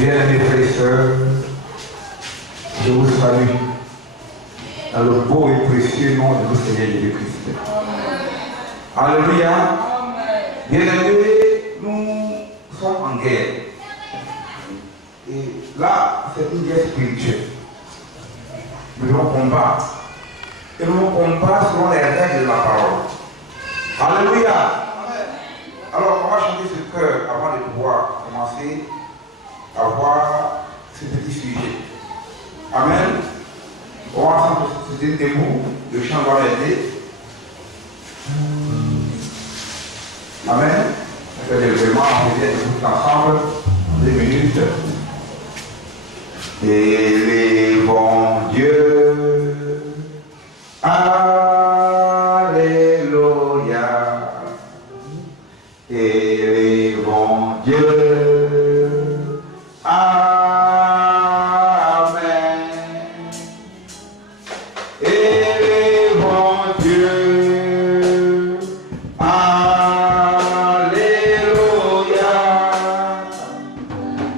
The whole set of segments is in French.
Bien-aimés frères et sœurs, je vous salue dans le beau et précieux nom de notre Seigneur Jésus-Christ. Alléluia. Bien-aimés, nous sommes en guerre. Et là, c'est une guerre spirituelle. Nous devons combattre. Et nous combattons selon les règles de la parole. Alléluia. Alors, on va changer ce cœur avant de pouvoir commencer à voir ce petit sujet. Amen. On va ensemble se dire des mots, le chant va l'aider. Amen. On fait vraiment, on vient tous ensemble, 2 minutes. Élevons Dieu. Alléluia. Élevons Dieu. Amen. Élevons Dieu. Alléluia.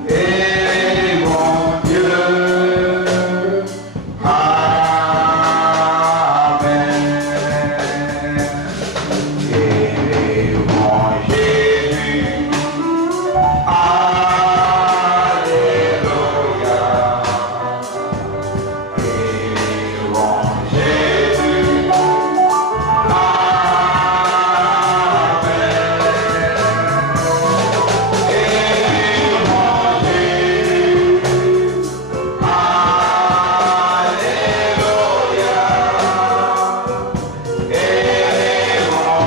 Élevons Dieu. Amen. Élevons Jésus. Alléluia. Élevons Jésus.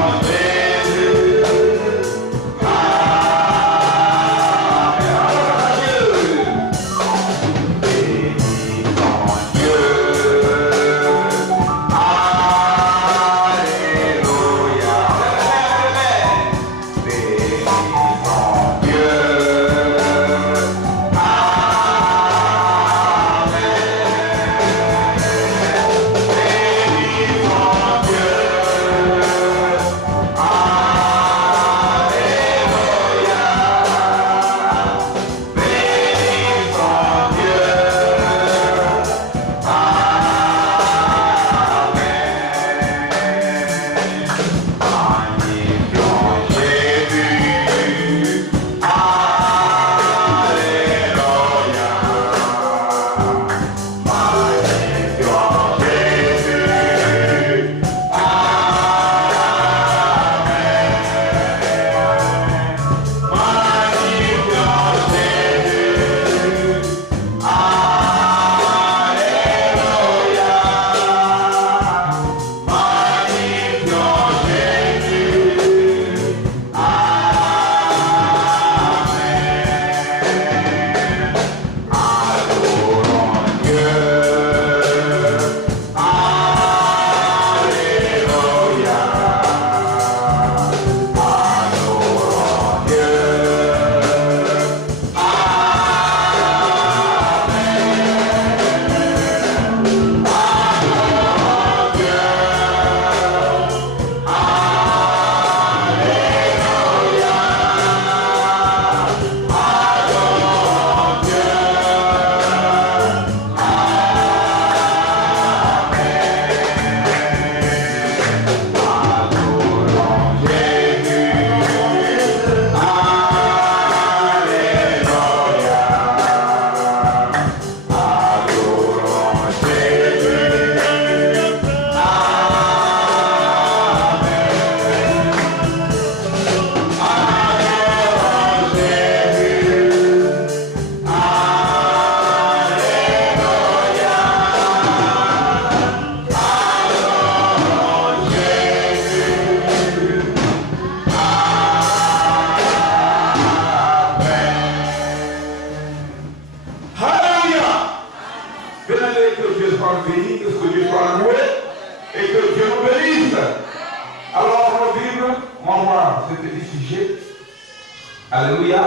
Alléluia.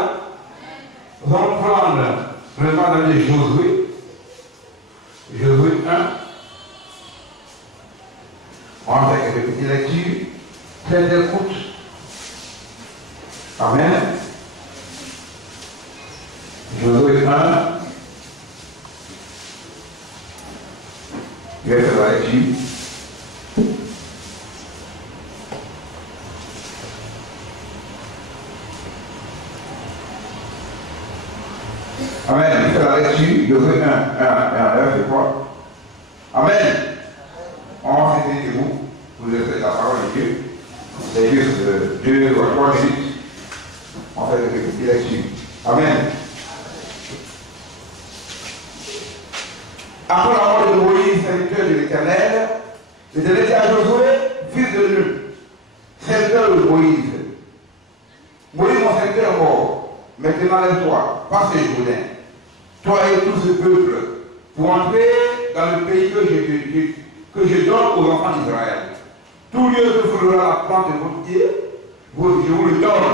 Nous allons prendre le temps de Josué. Josué 1. On va faire quelques petites lectures. Faites écoute. Amen. Josué 1. 1. Je vais faire la lecture. Amen. Je fais la lecture. Josué 1, c'est quoi? Amen. On va citer vous. Vous êtes la parole de Dieu. C'est juste 2 ou 3 minutes. On fait la lecture. Amen. Après la mort de Moïse, serviteur de l'Éternel, l'Éternel dit à Josué, fils de Nun, serviteur de Moïse. Moïse, mon serviteur, est mort. Maintenant, lève-toi, passe le Jourdain, toi et tout ce peuple, pour entrer dans le pays que je donne aux enfants d'Israël. Tout lieu que fera la plante de votre pied, je vous le donne,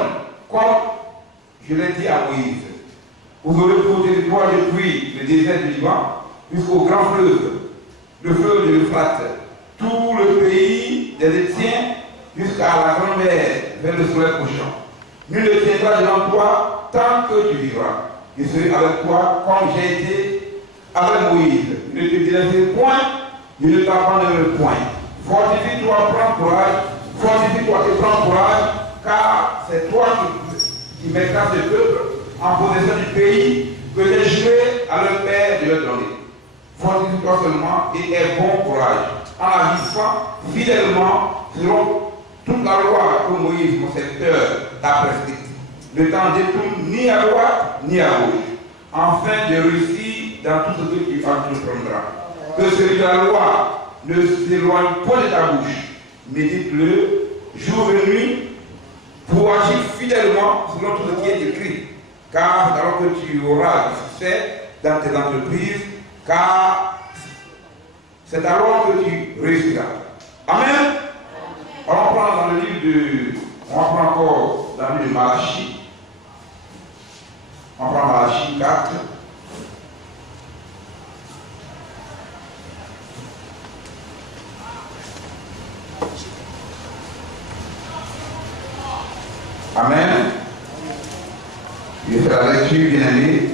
comme je l'ai dit à Moïse. Vous aurez tout le territoire depuis le désert du Liban jusqu'au grand fleuve, le fleuve de l'Euphrate, tout le pays des Étiens jusqu'à la grande mer vers le soleil couchant. Nul ne tiendra devant toi tant que tu vivras. Je serai avec toi comme j'ai été avec Moïse. Je ne te délaisserai point, je ne t'abandonnerai point. Fortifie-toi, prends courage, fortifie-toi et prends courage, car c'est toi qui mettras ce peuple en possession du pays que j'ai juré à leur père de leur donner. Fortifie-toi seulement et aie bon courage, en agissant fidèlement selon toute la loi que Moïse, mon serviteur, t'a prescrite. Ne t'en détourne ni à droite ni à gauche, afin de réussir dans tout ce que tu entreprendras. Que celui de la loi ne s'éloigne pas de ta bouche. Médite-le jour et nuit pour agir fidèlement selon tout ce qui est écrit. Car c'est alors que tu auras du succès dans tes entreprises, car c'est alors que tu réussiras. Amen. On va prendre dans le livre on va prendre encore dans le livre de Malachie. On prend Malachie 4. Amen. Je vais faire la lecture, bien aimé.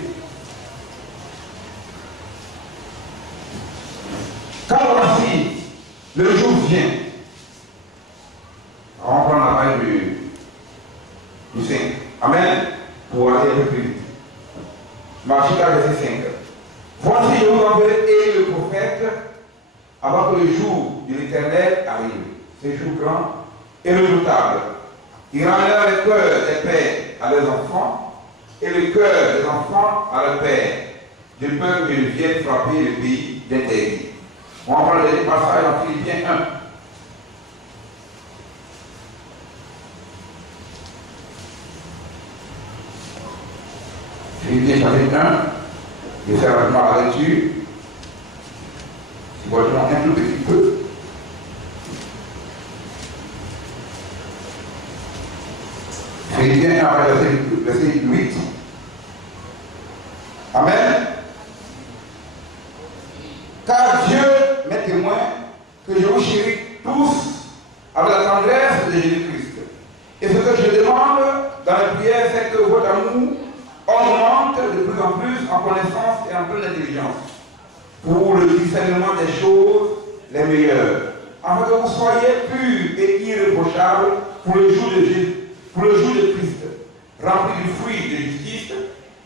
Quand voici, le jour vient. On va prendre la page du 5. Amen. Pour aller un peu plus vite. Malachie 4, verset 5. Voici, je vous enverrai le prophète avant que le jour de l'Éternel arrive. C'est jour grand et redoutable. Il ramènera le cœur des pères à leurs enfants et le cœur des enfants à leurs pères, de peur qu'ils viennent frapper le pays d'interdit. On va prendre le passage en Philippiens 1. Philippiens chapitre 1, je vais faire rapidement la lecture. Si vous voulez un tout petit peu. Philippiens 1, verset 8. Amen. Car Dieu m'est témoin que je vous chéris tous avec la tendresse de Jésus-Christ. Et ce que je demande dans la prière, c'est que votre amour augmente de plus en plus en connaissance et en pleine intelligence pour le discernement des choses les meilleures, afin que vous soyez purs et irréprochables pour le jour de Jésus, pour le jour de Christ, rempli du fruit de justice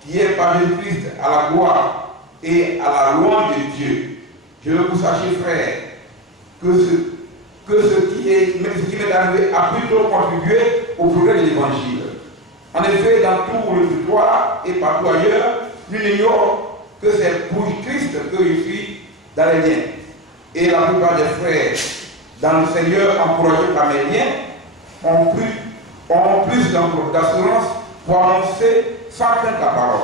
qui est par Jésus-Christ à la gloire et à la louange de Dieu. Je veux que vous sachiez, frère, que ce qui m'est arrivé a plutôt contribué au progrès de l'Évangile. En effet, dans tout le territoire et partout ailleurs, nous n'ignore que c'est pour Christ que je suis dans les liens. Et la plupart des frères dans le Seigneur, encouragés par mes liens, ont plus d'assurance pour annoncer sans crainte la parole.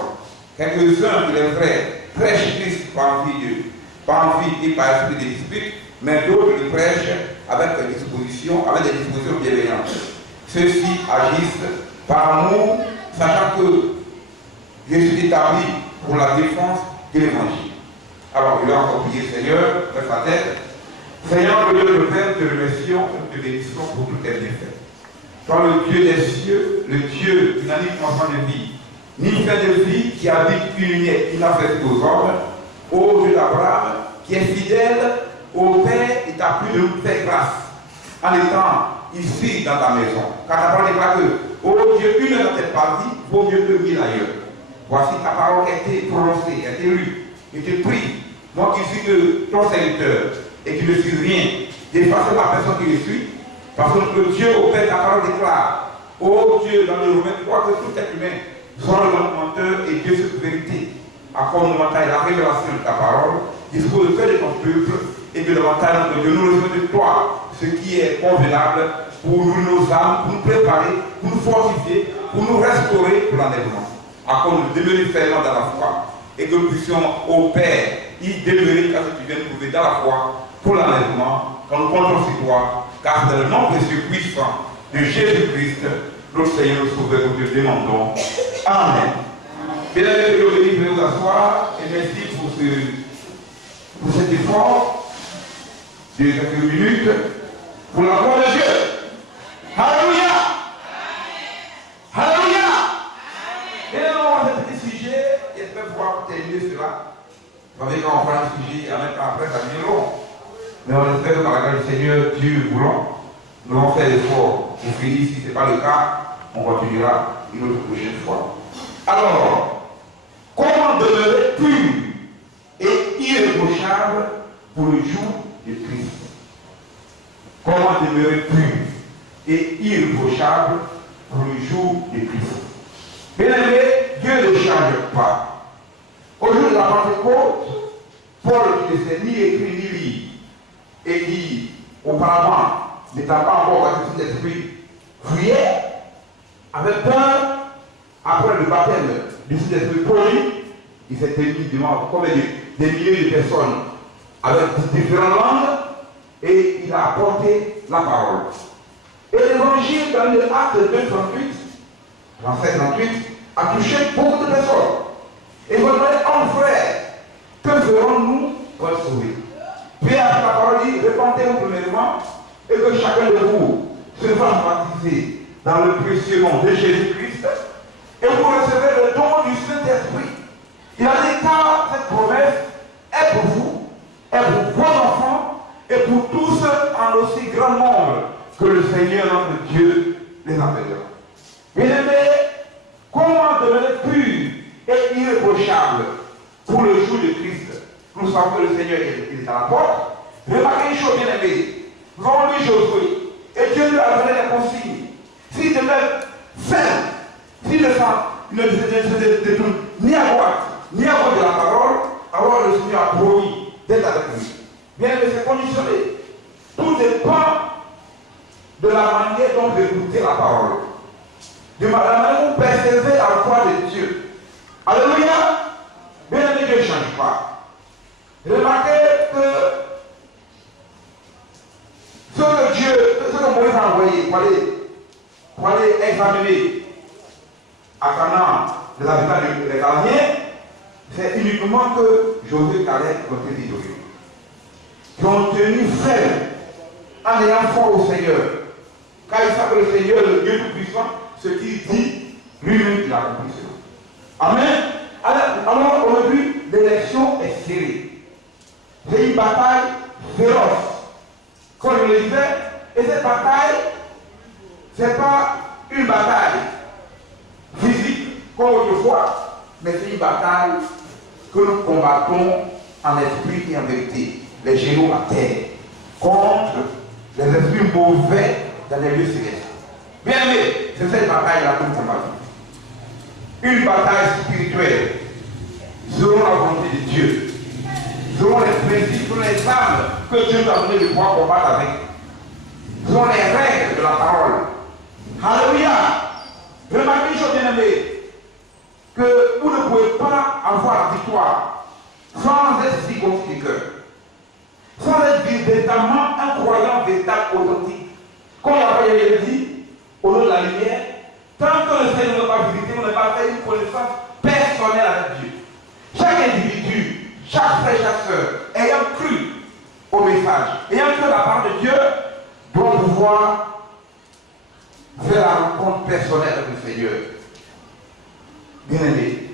Quelques-uns de les frères prêchent Christ par envie et par esprit de dispute, mais d'autres le prêchent avec des dispositions bienveillantes. Ceux-ci agissent par amour, sachant que je suis établi pour la défense de l'Évangile. Alors, je vais encore prier, Seigneur, lève la tête. Seigneur, le Dieu de Père, te remercions et te bénissons pour tous tes bienfaits. Toi, le Dieu des cieux, le Dieu qui n'anime enfant de vie, ni fin de vie qui habite une lumière inaffectée aux hommes, ô Dieu d'Abraham, qui est fidèle au Père et t'a plu de nous faire grâce en étant ici dans ta maison. Car ta parole déclare que, ô Dieu, une heure dans cette partie vaut mieux que 1000 ailleurs. Voici ta parole a été prononcée, a été lue, a été prise. Moi qui suis que ton serviteur et qui ne suis rien, d'effacer la personne qui je suis, parce que Dieu au Père, ta parole déclare, ô Dieu, dans le Romain 3, que tout être humain soit le menteur et Dieu cette vérité. À quoi nous mentons la révélation de ta parole, il faut le faire de ton peuple et que le mental de Dieu nous reçoit de toi, ce qui est convenable pour nous, nos âmes, pour nous préparer, pour nous fortifier, pour nous restaurer pour l'enlèvement. À quoi nous demeurer fermement dans la foi et que nous puissions au Père y demeurer car tu viens nous trouver dans la foi pour l'enlèvement, quand nous comptons sur toi, car c'est dans le nom précieux puissant de Jésus-Christ, notre Seigneur, notre Sauveur, nous te demandons. Amen. Mesdames et messieurs, je vais vous asseoir et merci pour cet effort de quelques minutes pour la gloire de Dieu. Alléluia! Alléluia! Et là, on va faire un petit sujet, j'espère pouvoir terminer cela. Vous savez, quand on prend un sujet, en même temps après, ça devient long. Mais on espère que par la grâce du Seigneur, Dieu voulant, nous allons faire l'effort pour finir. Si ce n'est pas le cas, on continuera une autre prochaine fois. Alors, comment demeurer pur et irréprochable pour le jour de Christ? Comment demeurer pur et irréprochable pour le jour de Christ? Bien aimé, Dieu ne change pas. Au jour de la Pentecôte, Paul qui ne sait ni écrire ni lire et qui auparavant n'étant pas encore baptisé d'esprit, priait, avait peur après le baptême du Saint-Esprit poli, il s'est mis devant combien des milliers de personnes avec différentes langues et il a apporté la parole. Et l'évangile dans le acte 238, verset 38, a touché beaucoup de personnes. Et vous demandez, en frère, que ferons-nous pour être sauvés? Puis après la parole dit, répentez-vous premièrement et que chacun de vous se fasse baptiser dans le précieux nom de Jésus-Christ et vous recevrez le don du Saint-Esprit. Il a dit car cette promesse est pour vous, est pour vos enfants et pour tous en aussi grand nombre que le Seigneur notre Dieu les appellera. Bien-aimés, comment devenir pur et irréprochable pour le jour de Christ? Nous savons que le Seigneur est à la porte. Remarquez une chose, bien-aimés. Nous avons lu Josué et Dieu lui a donné des consignes. S'il demeure ferme, s'il ne se détourne ni à droite, ni à gauche de la parole, alors le Seigneur a promis d'être avec lui. Bien aimé, c'est conditionné. Tout dépend de la manière dont vous écoutez la parole. De la manière dont vous percevez la voix de Dieu. Alléluia! Bien aimé, Dieu ne change pas. Remarquez que ce que Moïse a envoyé pour aller examiner à Canaan les habitants des Cananéens, c'est uniquement que Josué et Caleb ont été victorieux. Ils ont tenu ferme en ayant foi au Seigneur. Car ils savent que le Seigneur, le Dieu Tout-Puissant, ce qu'il dit, lui-même, il a accompli cela. Amen. Alors aujourd'hui, l'élection est serrée. C'est une bataille féroce. Comme je le disais, et cette bataille, ce n'est pas une bataille physique comme autrefois, mais c'est une bataille que nous combattons en esprit et en vérité, les genoux à terre, contre les esprits mauvais dans les lieux célestes. Bien aimé, c'est cette bataille-là que nous combattons. Une bataille spirituelle, selon la volonté de Dieu, selon les principes, selon les armes que Dieu nous a donné de pouvoir combattre avec, selon les règles de la parole. Alléluia! Remarquez, je bien aimé, que vous ne pouvez pas avoir la victoire sans être circoncis du cœur, sans être véritablement un croyant véritable, authentique. Comme la parole dit, au nom de la lumière, tant que le Seigneur n'a pas visité, on n'a pas fait une connaissance personnelle avec Dieu. Chaque individu, chaque frère, chaque soeur, ayant cru au message, ayant cru à la parole de Dieu, doit pouvoir faire la rencontre personnelle avec le Seigneur. bien aimé.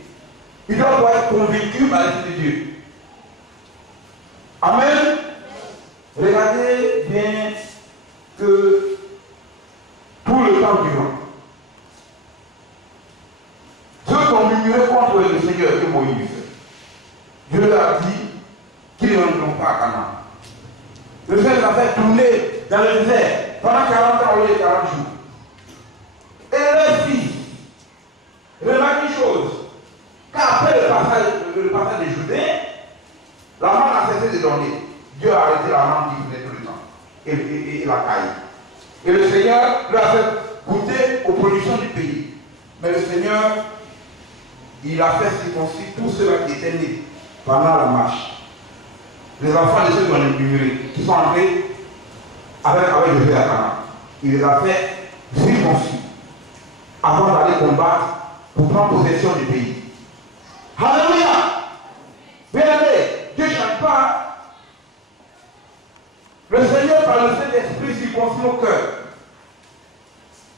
Il doit pouvoir être convaincu par l'Esprit de Dieu. Amen. Regardez bien que tout le temps durant, ceux qui ont murmuré contre le Seigneur et Moïse, Dieu leur a dit qu'ils ne rentreront pas à Canaan. Le Seigneur les a fait tourner dans le désert pendant 40 ans au lieu de 40 jours. Et leur fils, remarquez une chose, qu'après le passage des Jourdain, la manne a cessé de donner. Dieu a arrêté la manne qui venait tout le temps. Et la caille. Et le Seigneur leur a fait goûter aux productions du pays. Mais le Seigneur, il a fait circoncire tous ceux qui étaient nés pendant la marche. Les enfants de ceux qui ont murmuré, qui sont entrés avec Josué à Canaan. Il les a fait circoncire avant d'aller combattre pour prendre possession du pays. Alléluia! Bien aimé, Dieu ne change pas. Le Seigneur, par le Saint-Esprit, circoncit nos cœurs.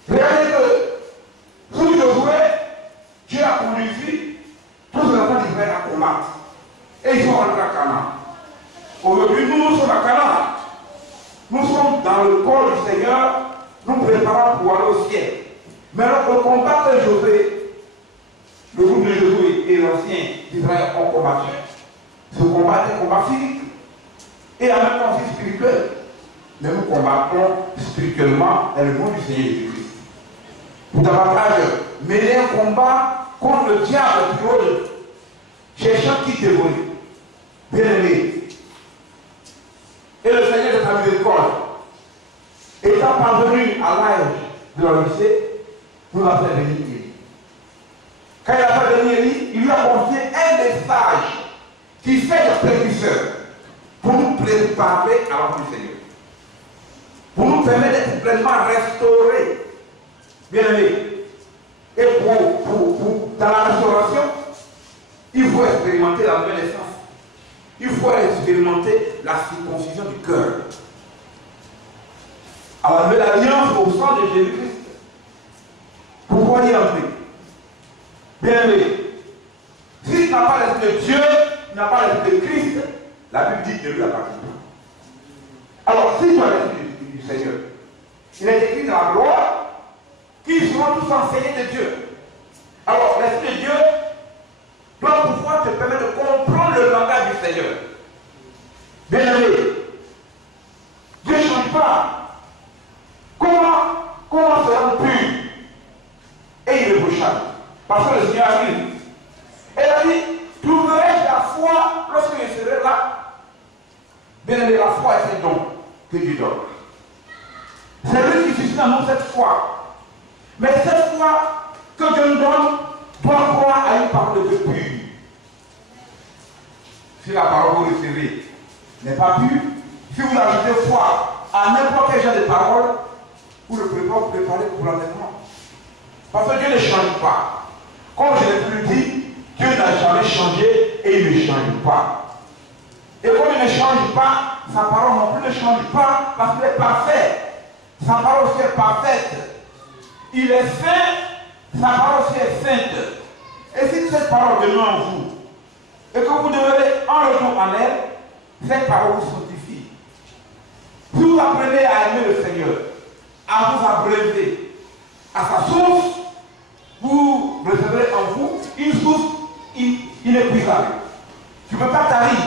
Regardez que sous Josué, Dieu a conduit tous les enfants d'Israël à combattre. Et ils sont rentrés à Canaan. Aujourd'hui, nous sommes à Canaan. Nous sommes dans le corps du Seigneur, nous préparons pour aller au ciel. Mais le combat de Josué, le groupe de Josué et l'ancien d'Israël ont combattu. Ce combat est un combat physique et en même temps aussi spirituel. Mais nous combattons spirituellement dans le nom du Seigneur Jésus-Christ. Pour davantage mener un combat contre le diable qui rôde, cherchant qui dévoile. Bien aimé. Et le Seigneur de sa miséricorde, étant parvenu à l'âge de la lycée, nous l'a fait venir Élie. Quand il a fait venir Élie, il lui a confié un message qui fait de précurseur pour nous préparer à la du Seigneur. Pour nous permettre d'être pleinement restaurés. Bien aimé. Et dans la restauration, il faut expérimenter la nouvelle naissance. Il faut expérimenter la circoncision du cœur. À la nouvelle alliance au sang de Jésus-Christ. Pourquoi y entrer? Bien aimé, si tu n'as pas l'esprit de Dieu, tu n'as pas l'esprit de Christ, la Bible dit que lui appartient. Alors, si tu as l'esprit du Seigneur, il est écrit dans la loi qu'ils seront tous enseignés de Dieu. Alors, l'esprit de Dieu doit pouvoir te permettre de comprendre le langage du Seigneur. Bien aimé, Dieu ne change pas. Comment sera-t-il pur et irréprochable? Parce que le Seigneur a dit, et il a dit, trouverai-je la foi lorsque je serai là? Bien aimé, la foi est un don que Dieu donne. C'est lui qui suscite dans nous cette foi. Mais cette foi que Dieu nous donne doit croire à une parole de Dieu pure. Si la parole que vous recevez n'est pas pure, si vous ajoutez foi à n'importe quel genre de parole, vous ne pouvez pas vous préparer pour l'enlèvement. Parce que Dieu ne change pas. Comme je l'ai plus dit, Dieu n'a jamais changé et il ne change pas. Et comme il ne change pas, sa parole non plus ne change pas parce qu'il est parfait. Sa parole aussi est parfaite. Il est saint, sa parole aussi est sainte. Et si cette parole demeure en vous, et que vous devenez en retour en elle, cette parole vous sanctifie. Si vous apprenez à aimer le Seigneur, à vous abreuver à sa source, vous recevrez en vous une source inépuisable. Tu ne peux pas tarir.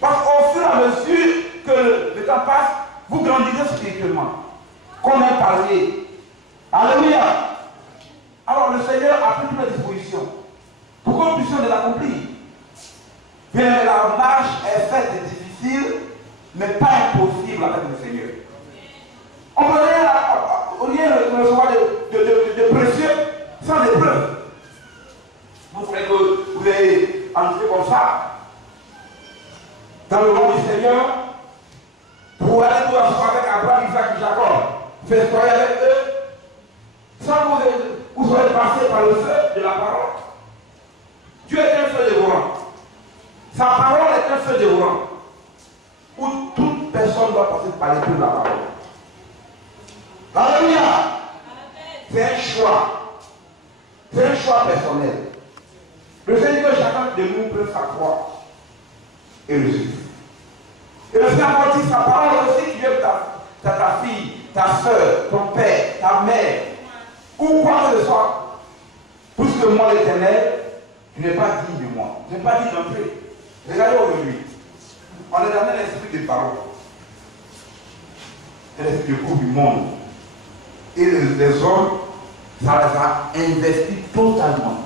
Parce qu'au fur et à mesure que le temps passe, vous grandissez spirituellement. Comme un palier. Alléluia. Alors le Seigneur a pris toutes les dispositions pour que nous puissions les accomplir. Bien, la marche est faite difficile, mais pas impossible avec le Seigneur. On peut rien recevoir de précieux sans épreuve. Vous savez que vous allez entrer comme ça dans le nom du Seigneur pour aller tout asseoir avec Abraham, Isaac et Jacob, faire soirée avec eux, sans que vous soyez passé par le feu de la parole. Dieu est un feu dévorant. Sa parole est un feu dévorant où toute personne doit passer par l'épreuve de la parole. Alléluia! C'est un choix. C'est un choix personnel. Le Seigneur que chacun de nous prenne sa croix et le suive. Et le Seigneur dit sa parole aussi, tu aimes ta fille, ta soeur, ton père, ta mère, ou quoi que ce soit. Puisque moi l'Éternel, tu n'es pas digne de moi. Tu n'es pas digne d'entrer. Regardez aujourd'hui. On est dans un esprit de parole. Un esprit de coupe du monde. Et les hommes, ça les a investis totalement.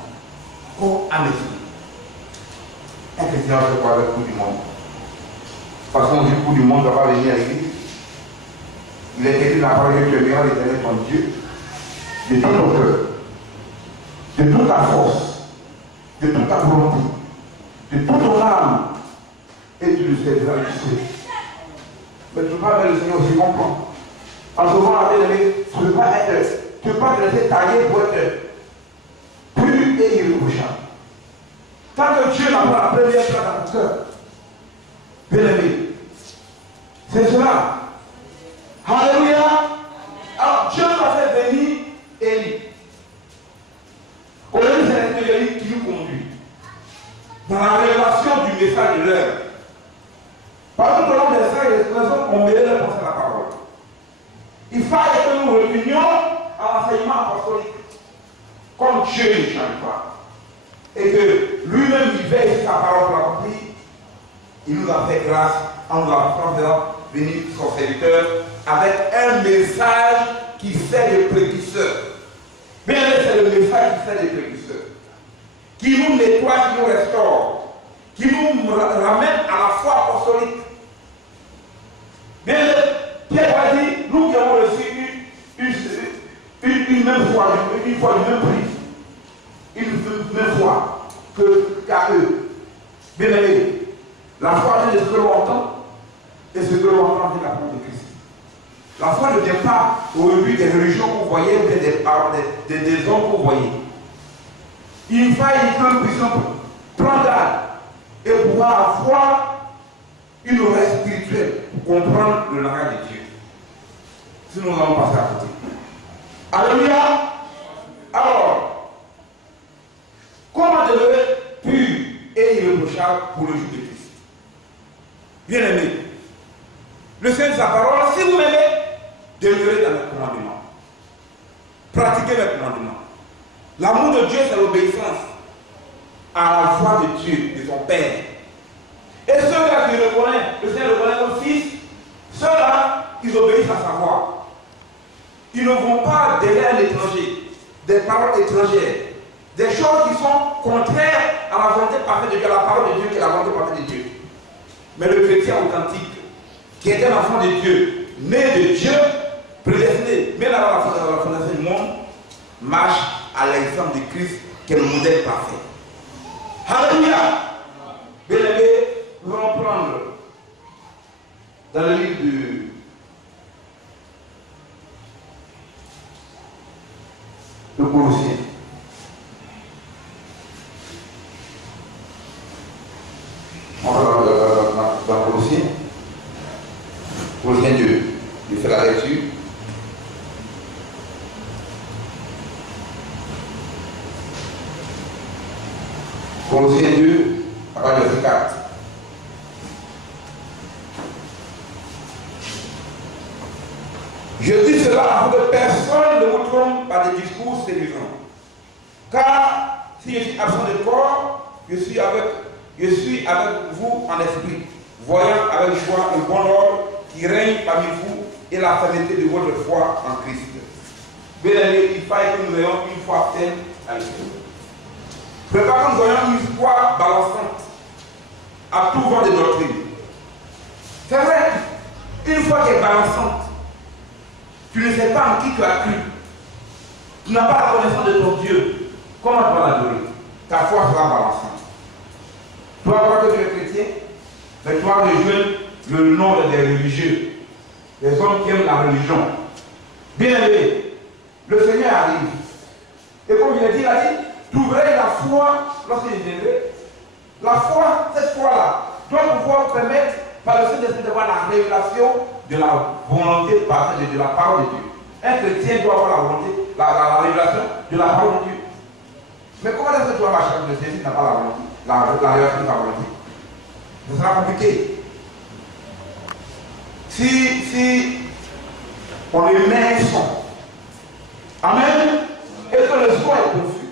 Corps à l'esprit. Un chrétien se croit avec le coup du monde. Parce qu'on dit le coup du monde ne va pas venir à l'église. Il est écrit dans la parole que tu aimeras l'Éternel ton Dieu de tout ton cœur, de toute ta force, de toute ta volonté, de toute ton âme, et tu le serviras avec succès. Mais tu ne peux pas avec le Seigneur aussi comprendre. En souvent, tu ne peux pas te laisser tailler pour être pur et irréprochable. Tant que Dieu n'a pas la première place dans ton cœur, bien aimé, c'est cela. Alléluia. Alors Dieu va faire venir Élie. Au lieu de c'est Élie qui nous conduit dans la révélation du message de l'heure. Par contre, dans les messages, les personnes ont mêlé leur pensée à la parole. Il fallait que nous revenions à l'enseignement apostolique. Comme Dieu ne change pas. Et que lui-même il veille sa parole pour l'accomplir, il nous a fait grâce en nous faisant venir son serviteur avec un message qui fait des précurseurs. Bien, c'est le message qui fait des précurseurs. Qui nous nettoie, qui nous restaure, qui nous ramène à la foi apostolique. Bien, Pierre a dit, nous qui avons reçu une même foi, une foi du même prix, une même foi qu'à eux. Bien aimé, la foi vient de ce que l'on entend, et ce que l'on entend vient de la parole de Christ. La foi ne vient pas au début des religions que vous voyez, ou des hommes que vous voyez. Il faille que nous puissions prendre et pouvoir avoir une oreille spirituelle pour comprendre le langage de Dieu. Sinon, nous allons passer à côté. Alléluia. Alors, comment demeurer pur et irréprochable pour le jour de Christ? Bien aimé, le Seigneur de sa parole, si vous m'aimez, demeurez dans mes commandements. Pratiquez mes commandements. L'amour de Dieu, c'est l'obéissance à la voix de Dieu, de son Père. Et ceux-là qui reconnaissent, le Seigneur reconnaît comme fils, ceux-là, ils obéissent à sa voix. Ils ne vont pas derrière l'étranger, des paroles étrangères, des choses qui sont contraires à la volonté parfaite de Dieu, à la parole de Dieu qui est la volonté parfaite de Dieu. Mais le chrétien authentique, qui est un enfant de Dieu, né de Dieu, prédestiné, mais dans la fondation du monde, marche à l'exemple de Christ, qui est le modèle parfait. Alléluia. Bien aimé, nous allons prendre dans le livre de Colossiens. On va dans Colossiens. Colossiens 2. Je fais la lecture. Colossiens 2, à partir de verset 4. Je dis cela afin que personne ne vous trompe par des discours séduisants. Car si je suis absent de corps, je suis avec vous en esprit, voyant avec joie le bon ordre qui règne parmi vous et la fermeté de votre foi en Christ. Bien aimé, il faille que nous ayons une foi saine à l'esprit. Préparons nous ayons une foi balançante à tout vent de doctrine. C'est vrai, une foi qui est balançante, tu ne sais pas en qui tu as cru. Tu n'as pas la connaissance de ton Dieu. Comment tu vas l'adorer? Ta foi sera balançante. Tu vas voir que tu es chrétien, mais tu vas rejoindre le nombre des religieux, des hommes qui aiment la religion. Bien aimé, le Seigneur arrive. Et comme il a dit, tu verrais la foi lorsqu'il viendrait. La foi, cette foi-là, doit pouvoir permettre par le Saint-Esprit d'avoir la révélation de la volonté parfaite de la parole de Dieu. Un chrétien doit avoir la volonté, la révélation de la parole de Dieu. Mais comment est-ce que tu vas marcher avec le Seigneur si tu n'as pas la relation de la volonté? Ce sera compliqué. Si on émet un son, amen, et que le son est confus,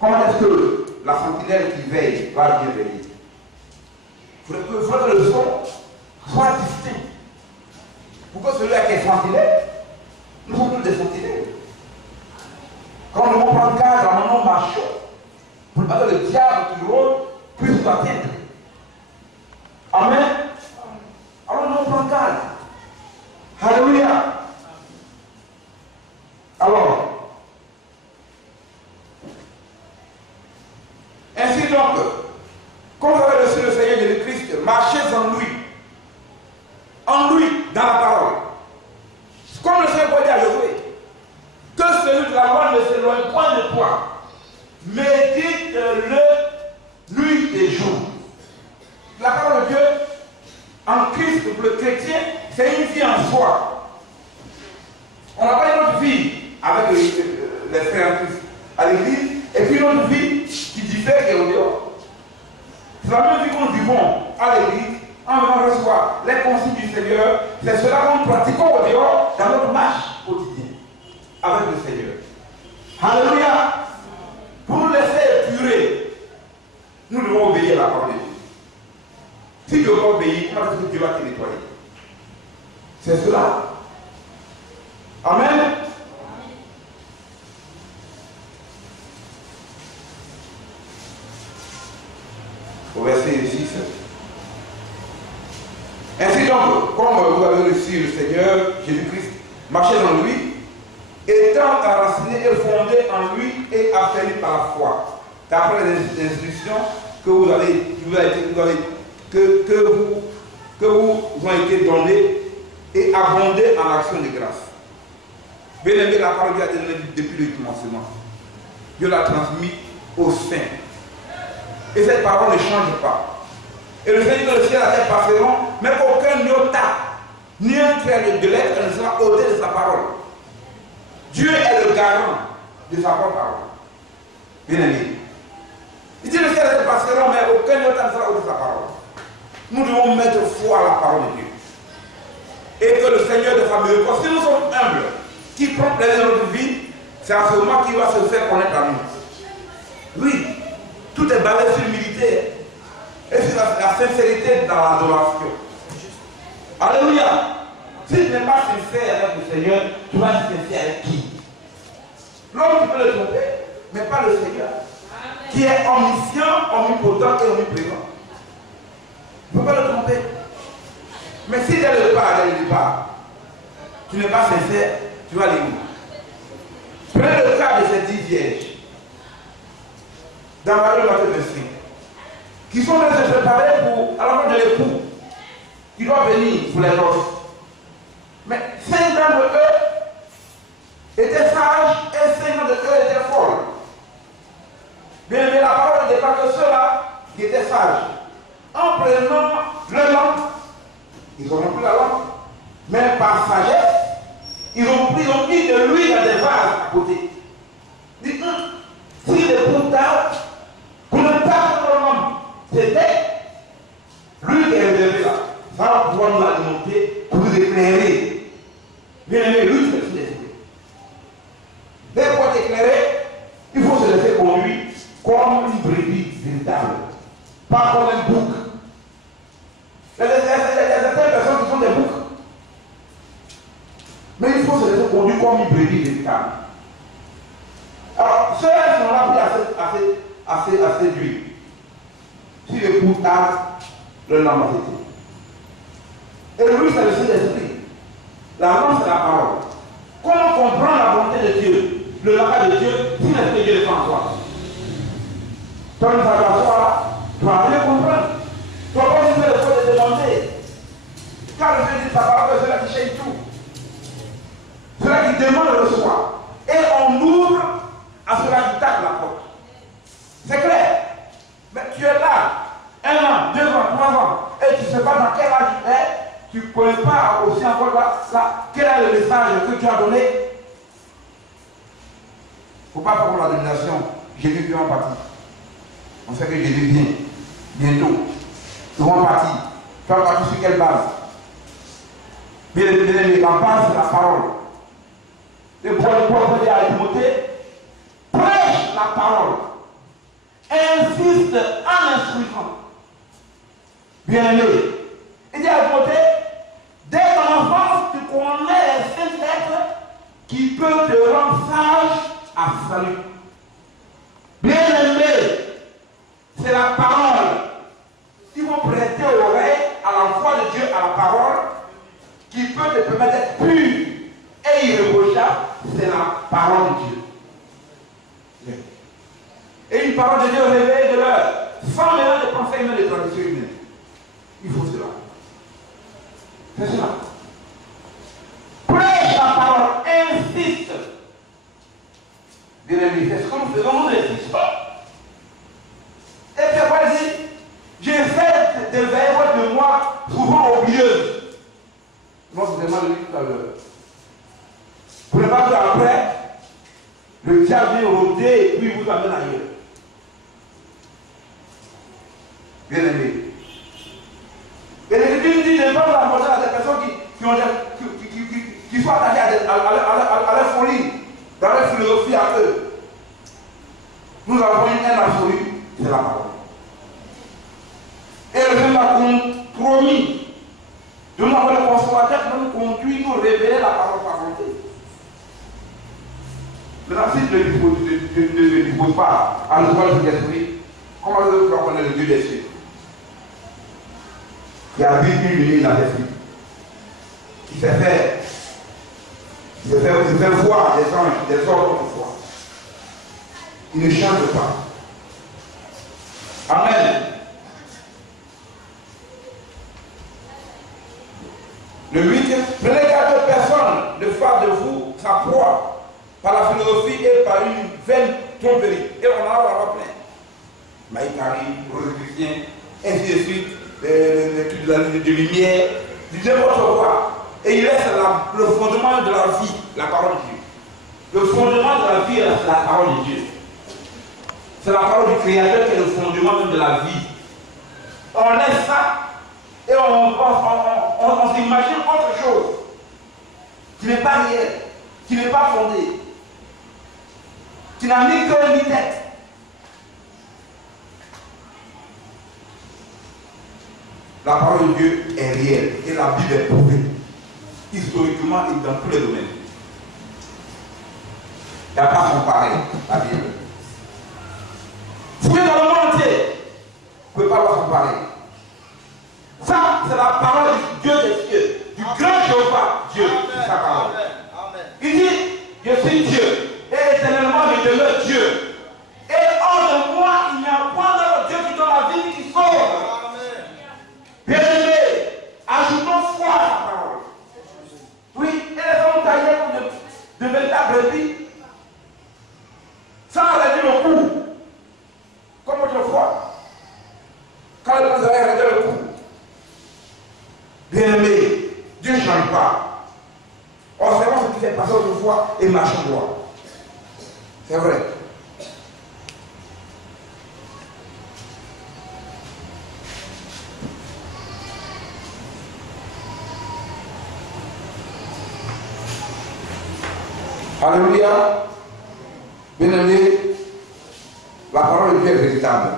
comment est-ce que la sentinelle qui veille va bien veiller? Il faut que le son soit distinct. Pourquoi celui-là qui est sentinelle, nous sommes tous des sentinelles. Quand nous devons prendre garde dans nos marchons, pour pas que le diable qui rôde puisse nous atteindre. Amen. Alors nous devons prendre garde. Alléluia. Alors, ainsi donc, quand vous avez reçu le Seigneur Jésus-Christ, marchez en lui, dans la parole. Comme le Seigneur dit à Josué, que celui de la loi ne s'éloigne point de toi, médite-le nuit et jour. La parole de Dieu, en Christ, pour le chrétien, c'est une vie en soi. On n'a pas une autre vie avec les frères en Christ à l'église, et puis une autre vie qui diffère et au dehors. C'est la même vie que nous vivons à l'église, en venant recevoir les consignes du Seigneur. C'est cela que nous pratiquons au dehors dans notre marche quotidienne avec le Seigneur. Alléluia. Pour nous laisser épurer, nous devons obéir à la parole de Dieu. Si Dieu va obéir, comment est-ce que Dieu va te nettoyer? C'est cela. Amen. Au verset 6. Ainsi donc, comme vous avez reçu le Seigneur Jésus-Christ, marchez dans lui, étant enraciné et fondé en lui et affermi par la foi, d'après les instructions que vous ont été données et abondées en action de grâce. Bien aimé, la parole de Dieu a été donnée depuis le commencement. Dieu l'a transmise aux saints. Et cette parole ne change pas. Et le Seigneur, le ciel et la terre passeront, mais aucun iota, ni un trait de lettre ne sera ôté de sa parole. Dieu est le garant de sa propre parole. Bien aimé. Il dit le ciel et la terre passeront, mais aucun iota ne sera ôté de sa parole. Nous devons mettre foi à la parole de Dieu. Et que le Seigneur de sa miséricorde, si nous sommes humbles, qui prend plaisir dans notre vie, c'est à ce moment qu'il va se faire connaître à nous. Oui, tout est basé sur l'humilité et sur la sincérité dans l'adoration. Alléluia. Si tu n'es pas sincère avec le Seigneur, tu vas être sincère avec qui? L'homme, tu peux le tromper, mais pas le Seigneur. Amen. Qui est omniscient, omnipotent et omniprésent. Tu ne peux pas le tromper. Mais si dès le départ, tu n'es pas sincère, tu vas aller où? Prenez le cas de ces 10 vierges dans Matthieu 25, qui sont en train de se préparer à la mort de l'époux, qui doit venir pour les noces. Mais 5 d'entre eux étaient sages et 5 d'entre eux étaient folles. Bien, mais la parole n'est pas que ceux-là qui étaient sages. En prenant le lampe, ils ont pris la lampe, mais par sagesse, ils ont mis de l'huile dans des vases à côté. Dites-nous, si les poutables, pour ne pas que l'homme, c'était lui qui est réservé là, ça va pouvoir nous alimenter pour nous éclairer. Bien aimé, lui, c'est le Saint-Esprit. Dès qu'on est éclairé, il faut se laisser conduire comme une brebis véritable, pas comme un bouc. Il y a certaines personnes qui sont des boucs. Mais il faut se laisser conduire comme une brebis véritable. Alors, ceux-là qui sont là pris assez d'huile. Si le poutage, le lampe a été. Et lui, c'est le Saint-Esprit. La lampe, c'est la parole. Comment comprendre la volonté de Dieu, le langage de Dieu, si l'Esprit de Dieu est en toi? Toi, tu vas t'asseoir là, tu vas rien comprendre. Tu vas pas faire le choix de demander. Car le Dieu dit sa parole, c'est celui qui cherche tout. Celui qui demande de recevoir. Et on ouvre à celui qui tape la porte. C'est clair. Mais tu es là, 1 an, 2 ans, 3 ans, et tu ne sais pas dans quel âge tu es, tu ne connais pas aussi encore là, quel est le message que tu as donné. Il ne faut pas faire pour la domination. Jésus vient en partie. On sait que Jésus vient bientôt. Ils vont partir. Tu vas partir sur quelle base? Bien aimé, la base c'est la parole. Et pour dire à Timothée, prêche la parole. Insiste en instruisant. Bien aimé, il dit à Timothée, dès ton enfance, tu connais les saintes lettres qui peuvent te rendre sage à salut. Bien aimé, c'est la parole. Il faut prêter oreille à la voix de Dieu, à la parole, qui peut te permettre d'être pur et irréprochable. C'est la parole de Dieu. Et une parole de Dieu révélée de l'heure, sans mélange de pensées humaines et de traditions humaines. Il faut cela. C'est cela. Prêche la parole, insiste. Bien aimé, c'est ce que nous faisons, nous n'insistons pas. Et puis après, il dit, j'essaie de veiller votre mémoire souvent oublieuse. Moi, je vous demande de dire tout à l'heure. Vous ne pas après, le diable vient rôder et puis il vous amène ailleurs. Bien aimé. Et l'Écriture dit de ne pas l'apporter à des personnes qui sont attachées à leur folie, dans leur philosophie à eux. Nous avons une haine absolue, c'est la parole. Et le Seigneur l'a promis de nous avoir le consommateur qui va nous conduire, nous révéler la parole par volonté. Maintenant, si tu ne disposes pas à l'ouvrage de l'esprit, comment est-ce que tu vas connaître le Dieu des cieux? Il y a vu une lumière dans l'esprit. Il s'est fait voir des anges, des ordres autrefois. Il ne change pas. Amen. Le 8e, prenez garde que personne ne fasse de vous sa proie par la philosophie et par une vaine tromperie. Et on en a plein. Maïkari, Rosichristien, ainsi de suite, de lumière, du n'importe quoi. Et il reste le fondement de la vie, la parole de Dieu. Le fondement de la vie, c'est la parole de Dieu. C'est la parole du Créateur qui est le fondement même de la vie. On laisse ça et on s'imagine autre chose qui n'est pas réel, qui n'est pas fondé, qui n'a ni cœur ni tête. La parole de Dieu est réelle et la Bible est prouvée, historiquement et dans tous les domaines. Il n'y a pas son pareil, la Bible. Fouillez dans le monde entier, vous ne pouvez pas voir son pareil. Ça, c'est la parole du Dieu des cieux, du grand Jéhovah, Dieu, c'est sa parole. Il dit, je suis Dieu, et éternellement je demeure Dieu. Et hors de moi, il n'y a point d'autre Dieu qui donne la vie qui sauve. Bien aimé, ajoutons foi à la parole. Oui, et les hommes taillés comme de véritables brebis, sans réduire le cou, comme autrefois, quand les gens avaient réduit le cou. Bien aimé, Dieu ne change pas. Observons ce qui s'est passé autrefois et marchons droit. C'est vrai. Alléluia. Bien aimé, la parole de Dieu est véritable.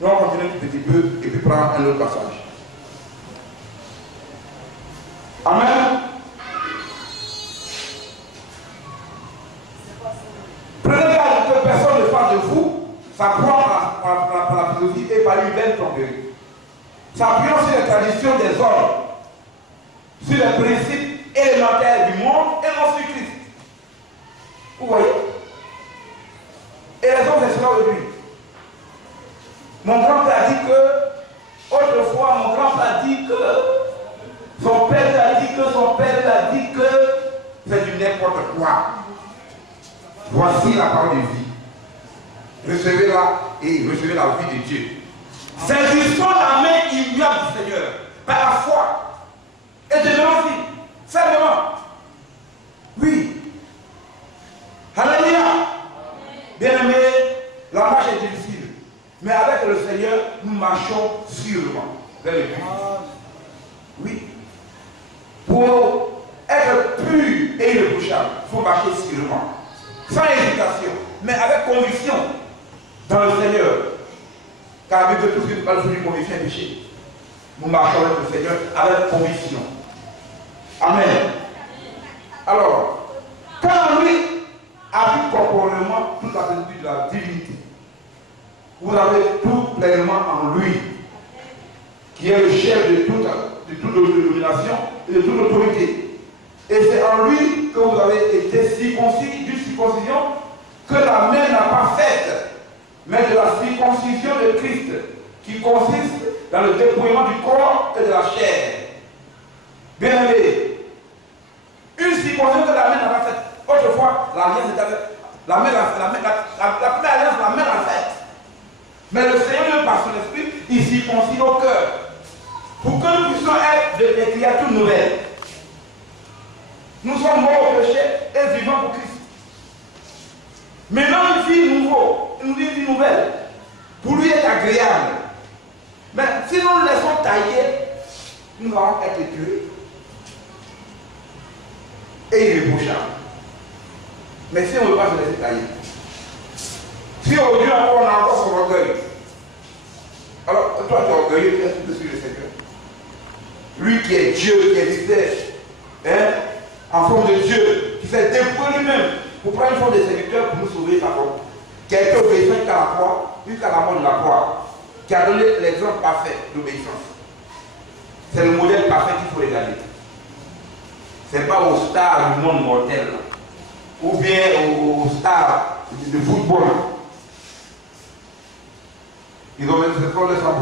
Nous allons continuer un petit peu et puis prendre un autre passage. Amen. Prenez garde que personne ne fasse de vous s'apprendre par la philosophie et par une vaine tromperie. S'appuyant sur les traditions des hommes, sur les principes élémentaires du monde et non sur Christ. Vous voyez? Et les hommes, c'est cela aujourd'hui. Mon grand-père a dit que, autrefois, mon grand-père a dit que, son père a dit que, son père a dit que, c'est du n'importe quoi. Voici la parole de vie. Recevez-la et recevez la vie de Dieu. Saisissons la main immuable du Seigneur par la foi. Et demeurons-y, fermement. Oui. Alléluia. Bien-aimés, Mais avec le Seigneur, nous marchons sûrement vers le but. Oui. Pour être pur et irréprochable, il faut marcher sûrement. Sans hésitation, mais avec conviction dans le Seigneur. Car avec tout ce qui parle de conviction et péché. Nous marchons avec le Seigneur avec conviction. Amen. Alors, quand lui a vu corporellement toute la plénitude de la divinité, vous avez tout pleinement en lui, qui est le chef de toute domination et de toute autorité. Et c'est en lui que vous avez été circoncis d'une circoncision que la main n'a pas faite, mais de la circoncision de Christ, qui consiste dans le dépouillement du corps et de la chair. Bien aimé, une circoncision que la main n'a pas faite. Autrefois, l'alliance était avec la première alliance, la main l'a faite. Mais le Seigneur, par son esprit, il circoncise au cœur. Pour que nous puissions être des créatures nouvelles. Nous sommes morts au péché et vivants pour Christ. Maintenant, une vie nouvelle. Pour lui est agréable. Mais si nous le laissons tailler, nous allons être tués et irréprochables. Mais si on ne veut pas se laisser tailler, si aujourd'hui on a encore son orgueil, alors toi tu es orgueilleux, qu'est-ce que tu suis le Seigneur? Lui qui est Dieu, qui existait en forme de Dieu, qui s'est dépouillé lui-même pour prendre une forme de serviteur pour nous sauver par contre, qui a été obéissant jusqu'à la croix, jusqu'à la mort de la croix, qui a donné l'exemple parfait d'obéissance. C'est le modèle parfait qu'il faut regarder. Ce n'est pas aux stars du monde mortel, ou bien aux stars de football. Ils ont mis ce corps de sang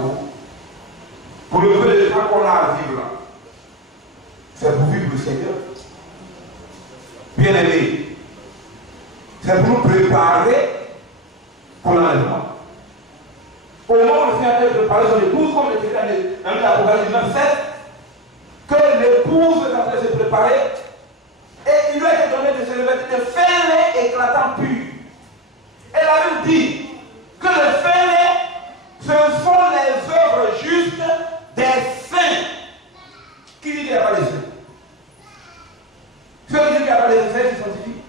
pour le peu de temps qu'on a à vivre là. C'est pour vivre le Seigneur. Bien aimé. C'est pour nous préparer pour l'enlèvement. Au moment où le Seigneur a préparé son épouse, comme le Seigneur dans l'Apocalypse 9:7, que l'épouse est en train de se préparer, et il lui a été donné de se revêtir de fêlés éclatants purs. Elle a même dit que le fêlé, ce sont les œuvres justes des saints. Qui dit qu'il n'y a pas de saints? Ceux qui disent qu'il n'y a pas de saints qui sanctifient.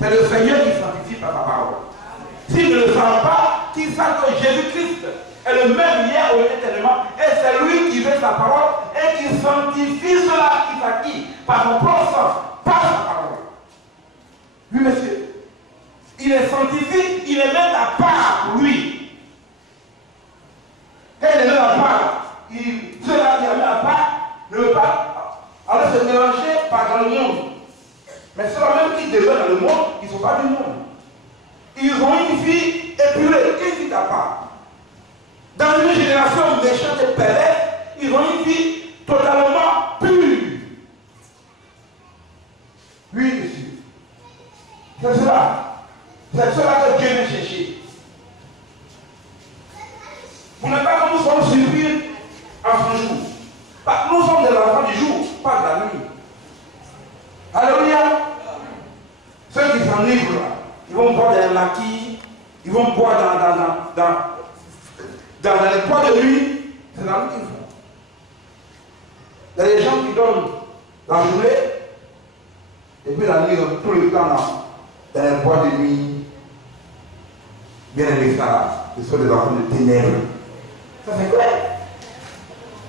C'est le Seigneur qui sanctifie par sa parole. S'il ne le sent pas, qu'il sache que Jésus-Christ est le même hier au éternellement, et c'est lui qui veut sa parole et qui sanctifie cela qui s'acquit par son propre sang, par sa parole. Oui, monsieur. Il est sanctifié, il est même à part pour lui. Et il est même à part. Ceux-là qui est même à part ne veut pas aller se mélanger par dans le monde. Mais ceux-là même qui demeurent dans le monde, ils ne sont pas du monde. Ils ont une vie épurée, une vie à part. Dans une génération méchante et perverse, ils ont une vie totalement pure. Oui, monsieur. C'est cela. C'est cela que Dieu vient chercher. Vous n'êtes pas comme nous sommes surpris en ce jour. Nous sommes des enfants du jour, pas de la nuit. Alléluia. Ceux qui s'enivrent là, ils vont boire des maquis, ils vont boire dans les bois de nuit, c'est la nuit qu'ils font. Il y a des gens qui donnent la journée, et puis la nuit, ils ont tout le temps dans les bois de nuit. Bien aimés, ça, ce sont des enfants de ténèbres. Ça c'est vrai.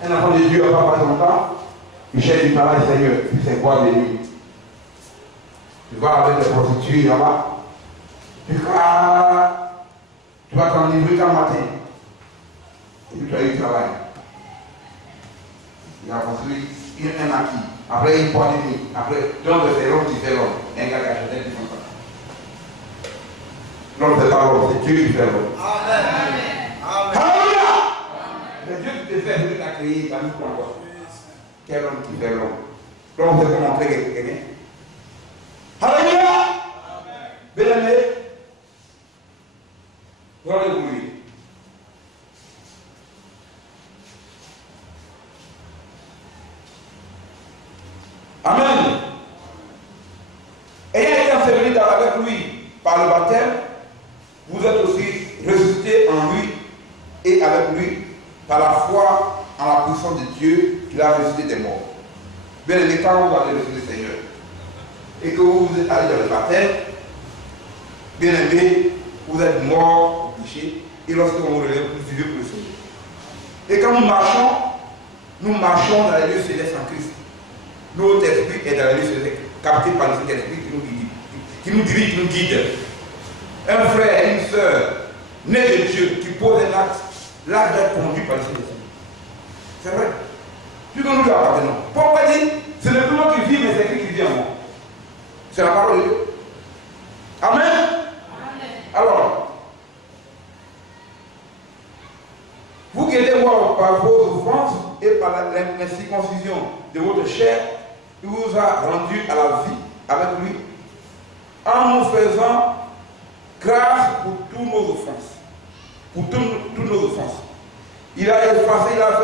Un enfant de Dieu n'a pas passé longtemps, il cherche du travail, Seigneur, puis c'est bois de nuit. Tu vas avec les prostituées là-bas, tu vas t'enivrer quand matin. Et puis tu as eu du travail. Il a construit un acquis. Après, il porte une nuit. Après, donc c'est l'homme qui fait l'homme. Un gars qui a acheté du contrat. L'homme, c'est pas l'homme, c'est Dieu qui fait l'homme. Amen. Alléluia. C'est Dieu qui te fait, Dieu qui t'a créé, t'as mis pour toi. Quel homme qui fait l'homme? Donc, c'est pour montrer quelqu'un. Alléluia. Bien aimé. Gloire pour lui. Amen. Ayant été enseveli avec lui par le baptême, vous êtes aussi ressuscités en lui lui par la foi en la puissance de Dieu qui l'a ressuscité des morts. Bien aimé, quand vous avez reçu le Seigneur et que vous êtes allé dans le baptême, bien aimé, vous êtes mort au péché et lorsque vous vous relèvez, vous vivez pour le Seigneur. Et quand nous marchons dans les lieux célestes en Christ. Notre esprit est dans les lieux célestes, capté par le Saint-Esprit qui nous dirige, qui nous guide. Un frère et une soeur nés de Dieu qui pose un acte, l'acte d'être conduit par le Saint-Esprit. C'est vrai. Puis que nous lui appartenons. Pourquoi dit, ce n'est plus moi qui vis, mais c'est Christ qui vit en moi. C'est la parole de Dieu. Amen. Amen. Alors, vous qui êtes morts par vos offenses et par la circoncision de votre chair, il vous a rendu à la vie avec lui, en nous faisant grâce pour toutes nos offenses. Pour toutes nos offenses. Il a effacé l'acte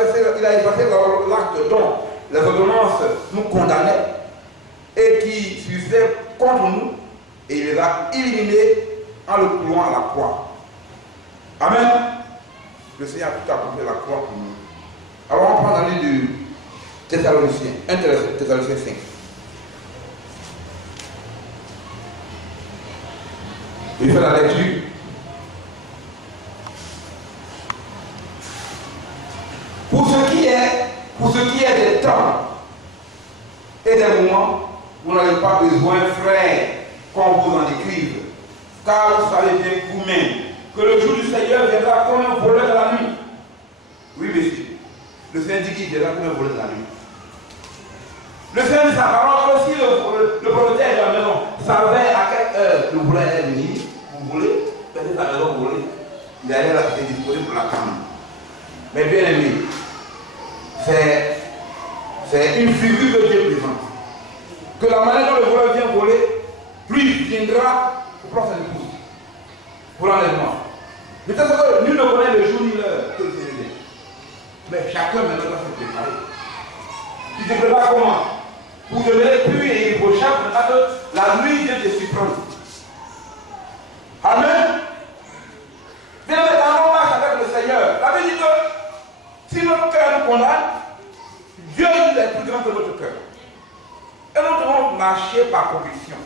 dont les ordonnances nous condamnaient et qui s'usaient contre nous, et il les a éliminés en le clouant à la croix. Amen. Le Seigneur a tout accompli à la croix pour nous. Alors on prend dans le livre de Thessaloniciens, 1 Thessaloniciens 5. Il fait la lecture. Pour ce qui est des temps et des moments, vous n'avez pas besoin, frères, qu'on vous en écrive. Car vous savez bien vous-même que le jour du Seigneur viendra comme un voleur de la nuit. Oui, monsieur. Le Seigneur dit qu'il viendra comme un voleur de la nuit. Le Seigneur dit sa parole que si le propriétaire de la maison savait à quelle heure le voleur est venu, vous voulez, peut-être la maison volée, il allait la faire disposer pour la cam. Mais bien aimé, c'est une figure que Dieu présente. Que la manière dont le voleur vient voler, lui viendra pour prendre sa épouse, pour l'enlèvement. Peut-être que nul ne connaît le jour ni l'heure que le Seigneur vient. Mais chacun maintenant doit se préparer. Tu te prépares comment? Pour demeurer pur et irréprochable, parce que la nuit vient te surprendre. Amen. Bien, dans nos marches avec le Seigneur, la Bible dit que si notre cœur nous condamne, Dieu est plus grand que notre cœur. Et nous devons marcher par conviction.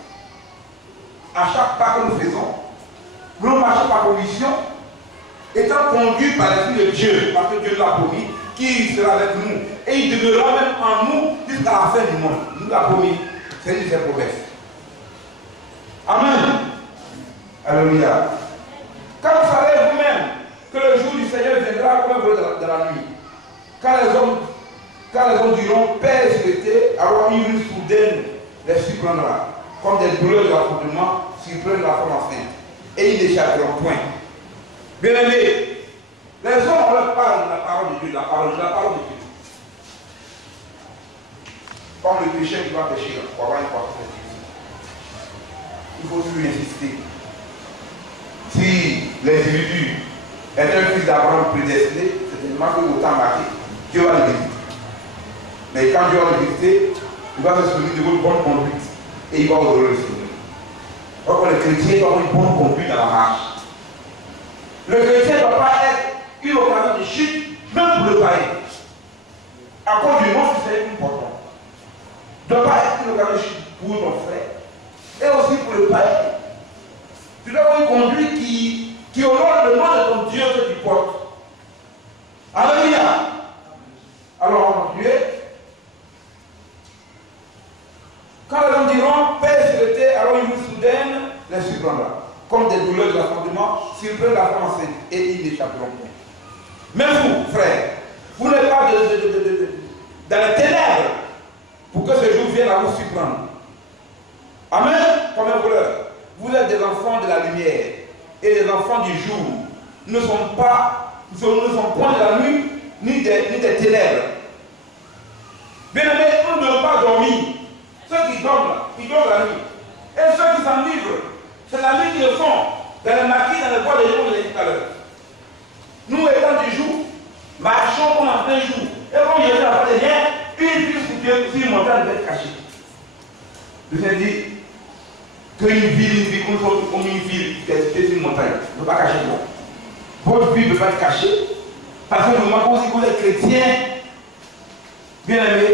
À chaque pas que nous faisons, nous devons marcher par conviction, étant conduits par l'Esprit de Dieu, parce que Dieu nous l'a promis, qu'il sera avec nous. Et il demeurera même en nous jusqu'à la fin du monde. Il nous l'a promis. C'est une de ses promesses. Amen. Alléluia. Quand vous savez vous-même que le jour du Seigneur viendra comme un voleur de la nuit, quand les hommes diront Père et souhaité, alors une ruse soudaine les surprendra, comme des douleurs de l'affrontement surprennent la femme enceinte, et ils n'échapperont point. Bien aimés, les hommes on leur parle de la parole de Dieu, la parole de Dieu. Comme le pécheur qui va pécher, pour avoir une croissance il faut toujours insister. Si l'individu est un fils d'Abraham prédestiné, c'est tellement que autant marqué, Dieu va le visiter. Mais quand Dieu va le visiter, il va se souvenir de votre bonne conduite et il va vous donner le Seigneur. Donc le chrétien doit avoir une bonne conduite dans la marche. Le chrétien ne doit pas être une occasion de chute, même pour le païen. À cause du nom, c'est important. Ne doit pas être une occasion de chute pour ton frère. Et aussi pour le païen. Tu dois avoir une conduite qui honore le nom de ton Dieu que tu portes. Alléluia. Alors, Dieu, quand les gens diront Père souhaité, alors il vous soudaine les surprendra. Comme des douleurs de l'affrontement, surprennent la femme enceinte et ils n'échapperont pas. Mais vous, frères, vous n'êtes pas dans les ténèbres pour que ce jour vienne à vous surprendre. Amen. Comme un voleur. Vous êtes des enfants de la lumière et des enfants du jour. Nous ne sommes pas point de la nuit ni des ténèbres. Bien aimé, on ne doit pas dormir. Ceux qui dorment, ils dorment la nuit. Et ceux qui s'enivrent, c'est la nuit qu'ils le font. Dans les maquis, dans les bois des gens, je l'ai dit tout à l'heure. Nous, étant du jour, marchons comme en plein jour. Et quand il y a la de rien, une ville sur une montagne va être cachée. Le Seigneur dit qu'une ville comme une ville qui est sur une montagne ne peut pas cacher quoi. Votre vie ne peut pas être cachée Parce que vous vous êtes chrétien, bien aimé,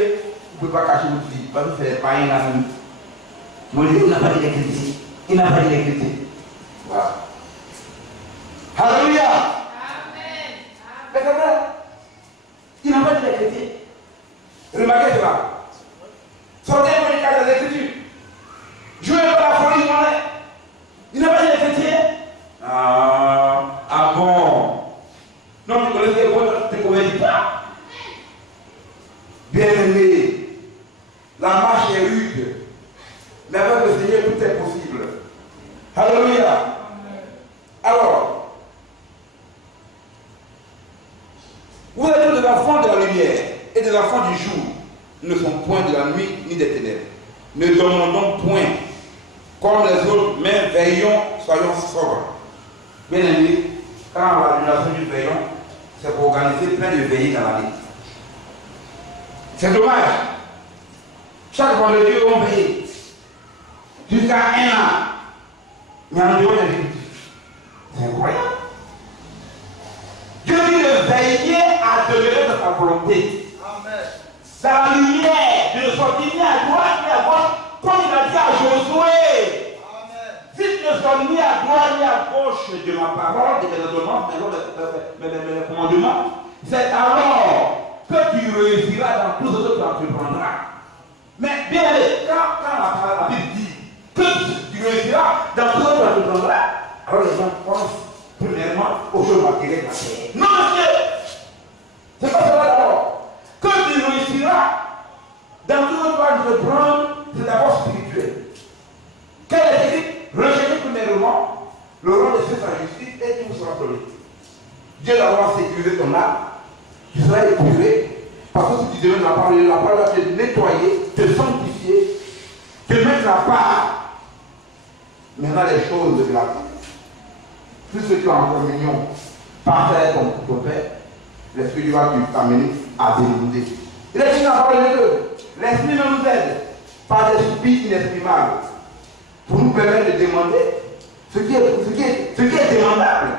vous ne pouvez pas cacher votre vie. Parce que vous ne faites pas un ami. Mon Dieu, il n'a pas dit les chrétiens. Il n'a pas dit les chrétiens. Voilà. Alléluia. Amen. Mais c'est vrai. Il n'a pas dit les chrétiens. Remarquez cela. Sortez le cadre des Écritures. Jouez pas la folie, il n'a pas dit les chrétiens. Ah bon. Non, tu connais les voix, tu ne convertis pas. Bien aimé, la marche est rude. Mais avec le Seigneur, tout est possible. Alléluia. Alors, vous êtes des enfants de la lumière et des enfants du jour. Ne sont point de la nuit ni des ténèbres. Ne demandons point comme les autres, mais veillons, soyons sobres. Bien aimé, quand l'annulation du veillon, c'est pour organiser plein de veillées dans l'année. C'est dommage. Chaque vendredi, on veille. Jusqu'à 1 an. Il y a un jour de vie. C'est incroyable. Dieu dit de veiller à demeurer de sa volonté. Amen. Dans la lumière, de sortir ni à droite ni à gauche, comme il a dit à Josué. Amen. Si tu ne sors ni à droite ni à gauche de ma parole, de mes ordonnances, mes commandements, c'est alors que tu réussiras dans tout ce que tu entreprendras. Mais bien, quand la Bible dit que tu réussiras dans tout ce que tu entreprendras, alors les gens pensent premièrement aux choses matérielles de la terre. Non, monsieur! C'est pas cela d'abord. Que tu réussiras dans tout ce que tu vas entreprendre, c'est d'abord spirituel. Quel est dit? Recherchez premièrement le rang de sa justice et tout sera donné. Dieu d'abord sécurisé ton âme, tu seras épuré. Parce que si tu deviens la parole va te nettoyer, te sanctifier, te mettre à part. Maintenant, les choses de la vie. Tout ce que tu as en communion, partage avec ton Père, l'Esprit du va t'amener à dénouer. Il est dit dans la parole de Dieu, l'Esprit nous aide par des soupirs inexprimables pour nous permettre de demander ce qui est demandable.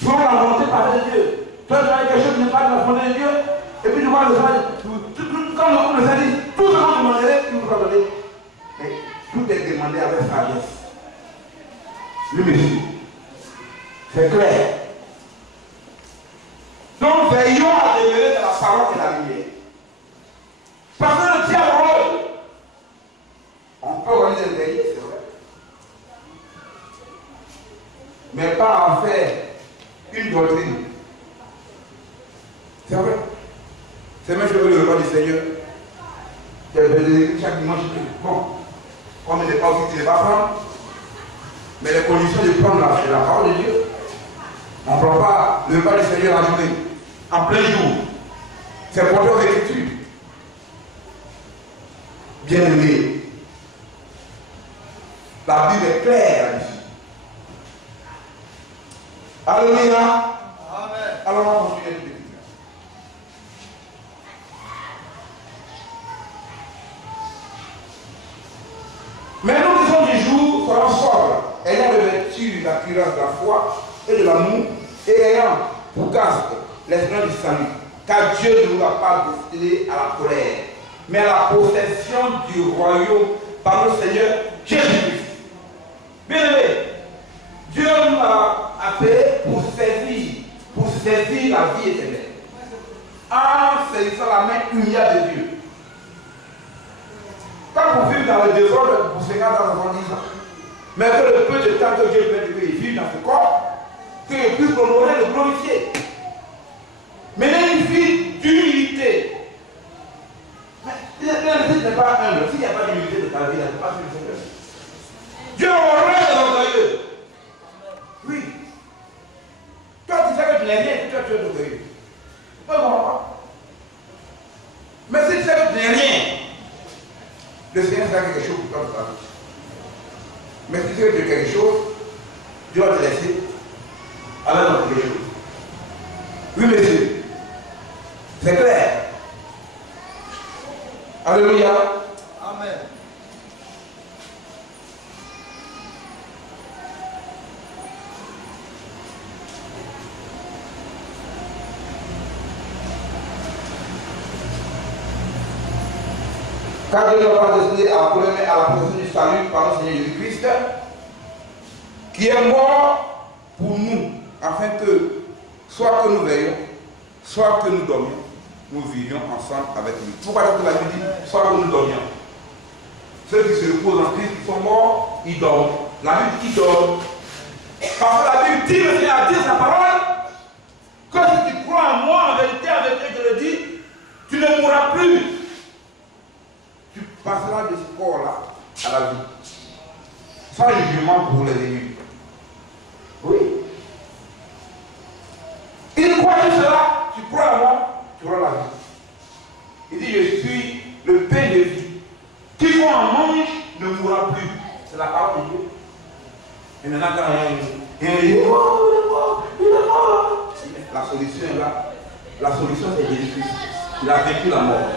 Selon la volonté par Dieu. Toi, tu as quelque chose qui n'est pas de la volonté de Dieu. Et puis tu vois le Seigneur, quand le Seigneur dit, tout ce qu'on demanderait, il nous va donner. Mais tout est demandé avec sagesse. Le Messie. C'est clair. Donc veillons à demeurer dans la parole de la lumière. Parce que le diable, on peut organiser le veiller, c'est vrai. Mais pas en faire une doctrine. C'est vrai. C'est même je veux le repas du Seigneur. Chaque dimanche, bon, comme il n'est pas aussi, il ne va pas prendre. Mais les conditions de prendre la parole de Dieu, on ne prend pas le repas du Seigneur la journée, en plein jour. C'est porté aux Écritures. Bien aimé. La Bible est claire là-dessus. Alléluia. Amen. Alors on va continuer. Mais nous disons du jour, soyons sobres, ayant revêtu la cuirasse de la foi et de l'amour, et ayant pour casque l'esprit du salut, car Dieu ne nous a pas destiné à la colère, mais à la possession du royaume par le Seigneur Jésus-Christ. Bien aimé, Dieu nous a appelés pour servir la vie éternelle, en saisissant la main humiliante de Dieu. Quand vous vivez dans le désordre, vous serez dans 70 ans. Mais que le peu de temps que Dieu veut qu'il vive dans ce corps, qu'il puisse l'honorer, le glorifier. Menez une vie d'humilité. Mais l'humilité n'est pas humble. S'il n'y a pas d'humilité de ta vie, il n'y a pas de Seigneur. Dieu honore les orgueilleux. Oui. Toi, tu sais que tu n'es rien, toi, tu es orgueilleux. Moi, je ne comprends pas. Mais si tu sais que tu n'es rien, le Seigneur fera quelque chose pour toi. Mais si tu sais que tu es quelque chose, Dieu va te laisser aller dans quelque chose. Oui, monsieur. C'est clair. Alléluia. Amen. Car Dieu n'a pas décidé à la possession du salut par le Seigneur Jésus-Christ, qui est mort pour nous, afin que, soit que nous veillions, soit que nous dormions, nous vivions ensemble avec lui. Pourquoi la Bible dit soit que nous dormions? Ceux qui se reposent en Christ, qui sont morts, ils dorment. La Bible dit qu'ils dorment. Parce que la Bible dit, le Seigneur a dit sa parole, que si tu crois en moi, en vérité, je le dis, tu ne mourras plus. Tu passeras de ce corps-là à la vie. Sans jugement pour les ennemis. Oui. Il croit que cela, tu crois en moi, tu auras la vie. Il dit, je suis le pain de vie. Qui croit en mange ne mourra plus. C'est la parole de Dieu. Et maintenant, quand il dit, oh, il est mort. La solution est là. La solution, c'est Jésus-Christ. Il a vaincu la mort.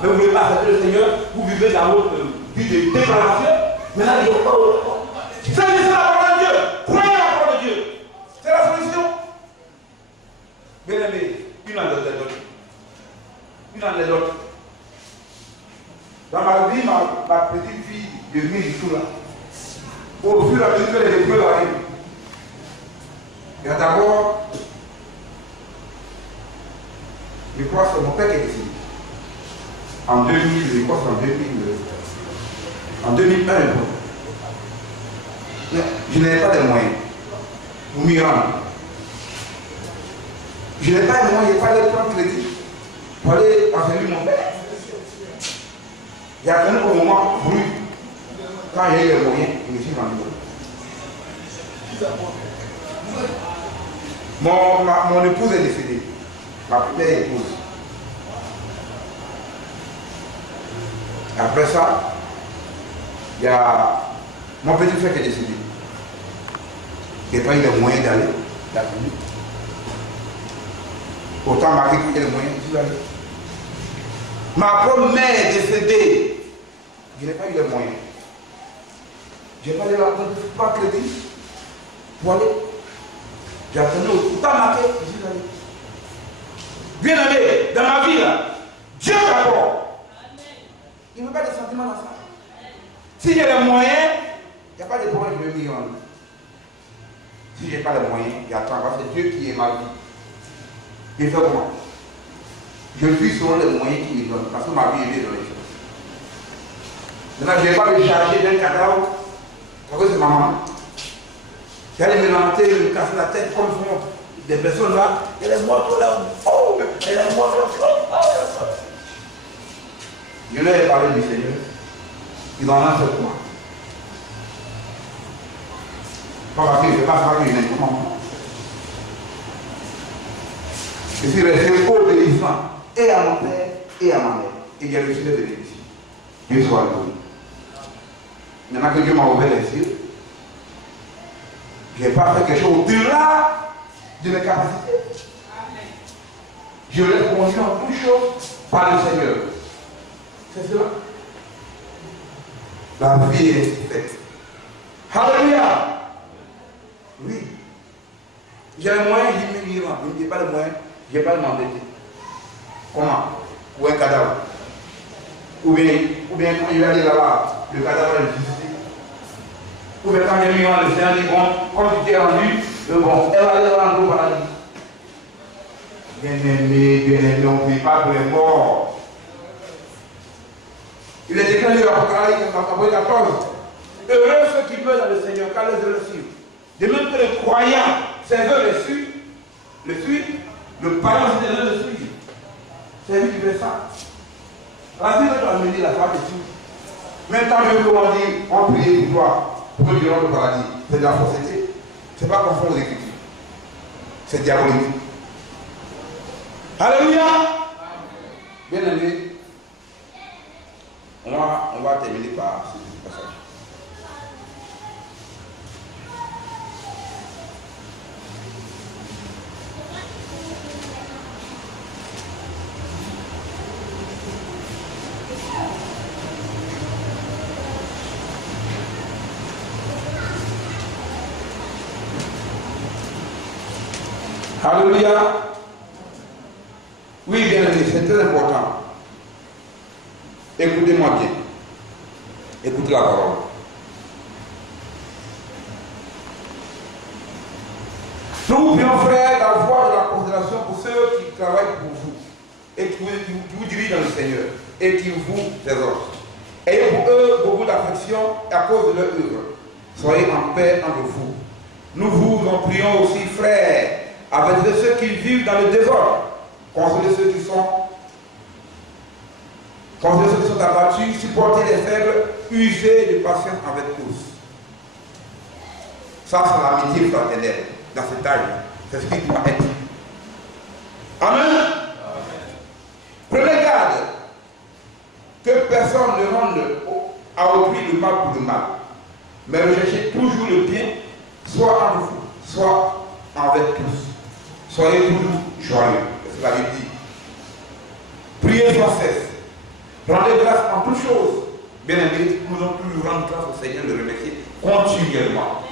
Mais vous ne voulez pas accepter le Seigneur, vous vivez dans votre vie de dépravation. Maintenant, il dit, oh, c'est la parole de Dieu. Croyez la parole de Dieu. C'est la solution. Bien aimé, une en l'autre. Une en l'autre. Dans ma vie, ma petite fille devient du tout là. Au fur et à mesure que les épreuves arrivent. Il y a d'abord, je crois que c'est mon père qui est décédé. En 2000, je crois que c'est en 2001. Je n'avais pas de moyens pour m'y rendre. Je n'ai pas de moyens, je n'ai pas de plan de crédit pour aller enseigner mon père. Il y a un moment voulu, quand il y a eu les moyens, je me suis rendu. Mon épouse est décédée, ma première épouse. Après ça, il y a mon petit frère qui est décédé. Il n'a pas eu les moyens d'aller, d'appeler. Pourtant, ma fille a les moyens, je suis allé. Ma propre mère est décédée. Je n'ai pas eu les moyens. Je n'ai pas eu la pas crédit pour aller. J'ai appris au tout marqué, je suis allé. Bien aimé, dans ma vie là, Dieu d'abord. Il ne veut pas de sentiments dans ça. Si j'ai les moyens, il n'y a pas de problème, je vais m'y rendre. Si je n'ai pas les moyens, il y a temps, parce que c'est Dieu qui est ma vie. Je fais comment? Je vis selon les moyens qu'il me donne, parce que ma vie est dans les choses. Maintenant, je n'ai pas me charger d'un cadavre, parce que c'est maman. J'allais me lamenter, me casser la tête comme font des personnes là. Elle est morte là. Oh, elle est morte là. Je leur ai parlé du Seigneur. Ils en ont fait quoi? Pas parce que je ne sais pas que je n'aime pas maman. Je suis resté obéissant et à mon père et à ma mère. Et j'ai reçu des bénédictions. Dieu soit loué. Maintenant que Dieu m'a ouvert les yeux, je n'ai pas fait quelque chose au-delà de mes capacités. Je l'ai conduit en toutes choses par le Seigneur. C'est cela. La vie est faite. Alléluia. Oui. J'ai les moyens, je me rends. Je n'ai pas les moyens, je n'ai pas de m'embêter. Comment? Ou un cadavre. Ou bien quand je vais aller là-bas, le cadavre est difficile. Ou bien quand j'ai mis en le Seigneur dit, bon, quand tu t'es rendu, bon, elle va aller rendre au paradis. Bien-aimé, on ne vit pas pour les morts. Il est écrit dans l'Apocalypse, dans la 14. Heureux ceux qui meurent dans le Seigneur, car les heureux suivent. De même que les croyants, c'est eux le suivent, le païen, c'est eux le suivent. C'est lui qui fait ça. La vie de toi me dit la foi de Dieu. Même tant que l'on dit, on prie pour toi, pour que tu rentres au paradis, c'est de la fausseté. Ce n'est pas conforme aux Écritures. C'est diabolique. Alléluia. Bien aimé, on va terminer par ce petit passage. Alléluia. Oui, bien aimé, c'est très important. Écoutez-moi bien. Écoutez la parole. Nous vous prions, frère, d'avoir de la considération pour ceux qui travaillent pour vous et qui vous dirigent dans le Seigneur et qui vous exhortent. Ayez pour eux beaucoup d'affection à cause de leur œuvre. Soyez en paix entre vous. Nous vous en prions aussi, frères, avec ceux qui vivent dans le désordre. Consolez ceux qui sont abattus, supportez les faibles, usez de patience avec tous. Ça, c'est l'amitié fraternelle dans cet âge. C'est ce qui doit être. Amen. Prenez garde que personne ne rende à autrui le mal pour le mal, mais recherchez toujours le bien, soit en vous, soit envers tous. Soyez toujours joyeux. C'est ce que la Bible dit. Priez sans cesse. Rendez grâce en toutes choses. Bien aimés, nous devons toujours rendre grâce au Seigneur, le remercier continuellement.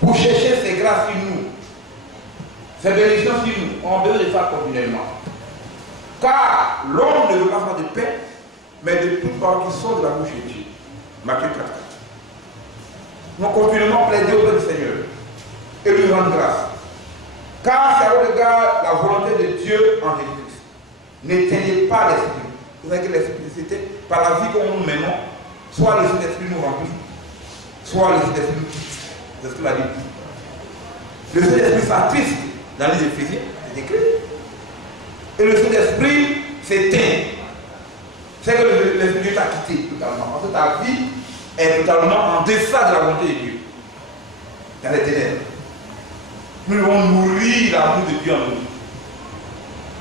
Pour chercher ses grâces sur nous, ses bénédictions sur nous, on doit les faire continuellement. Car l'homme ne veut pas faire de paix, mais de toute part qui sort de la bouche de Dieu. Matthieu 4. Nous continuellement plaider auprès du Seigneur et lui rendre grâce. Car c'est au regard la volonté de Dieu en Jésus-Christ. N'éteignez pas l'esprit. Vous savez que l'esprit, c'était par la vie que nous menons, soit l'esprit d'esprit nous remplit, soit l'esprit d'esprit nous quitte. C'est ce que la Bible dit. Le Saint-Esprit s'attriste dans les Éphésiens, c'est écrit. Et le Saint-Esprit s'éteint. C'est que l'Esprit de Dieu t'a quitté totalement. Parce que ta vie est totalement en deçà de la volonté de Dieu. Dans les ténèbres. Nous devons nourrir l'amour de Dieu en nous.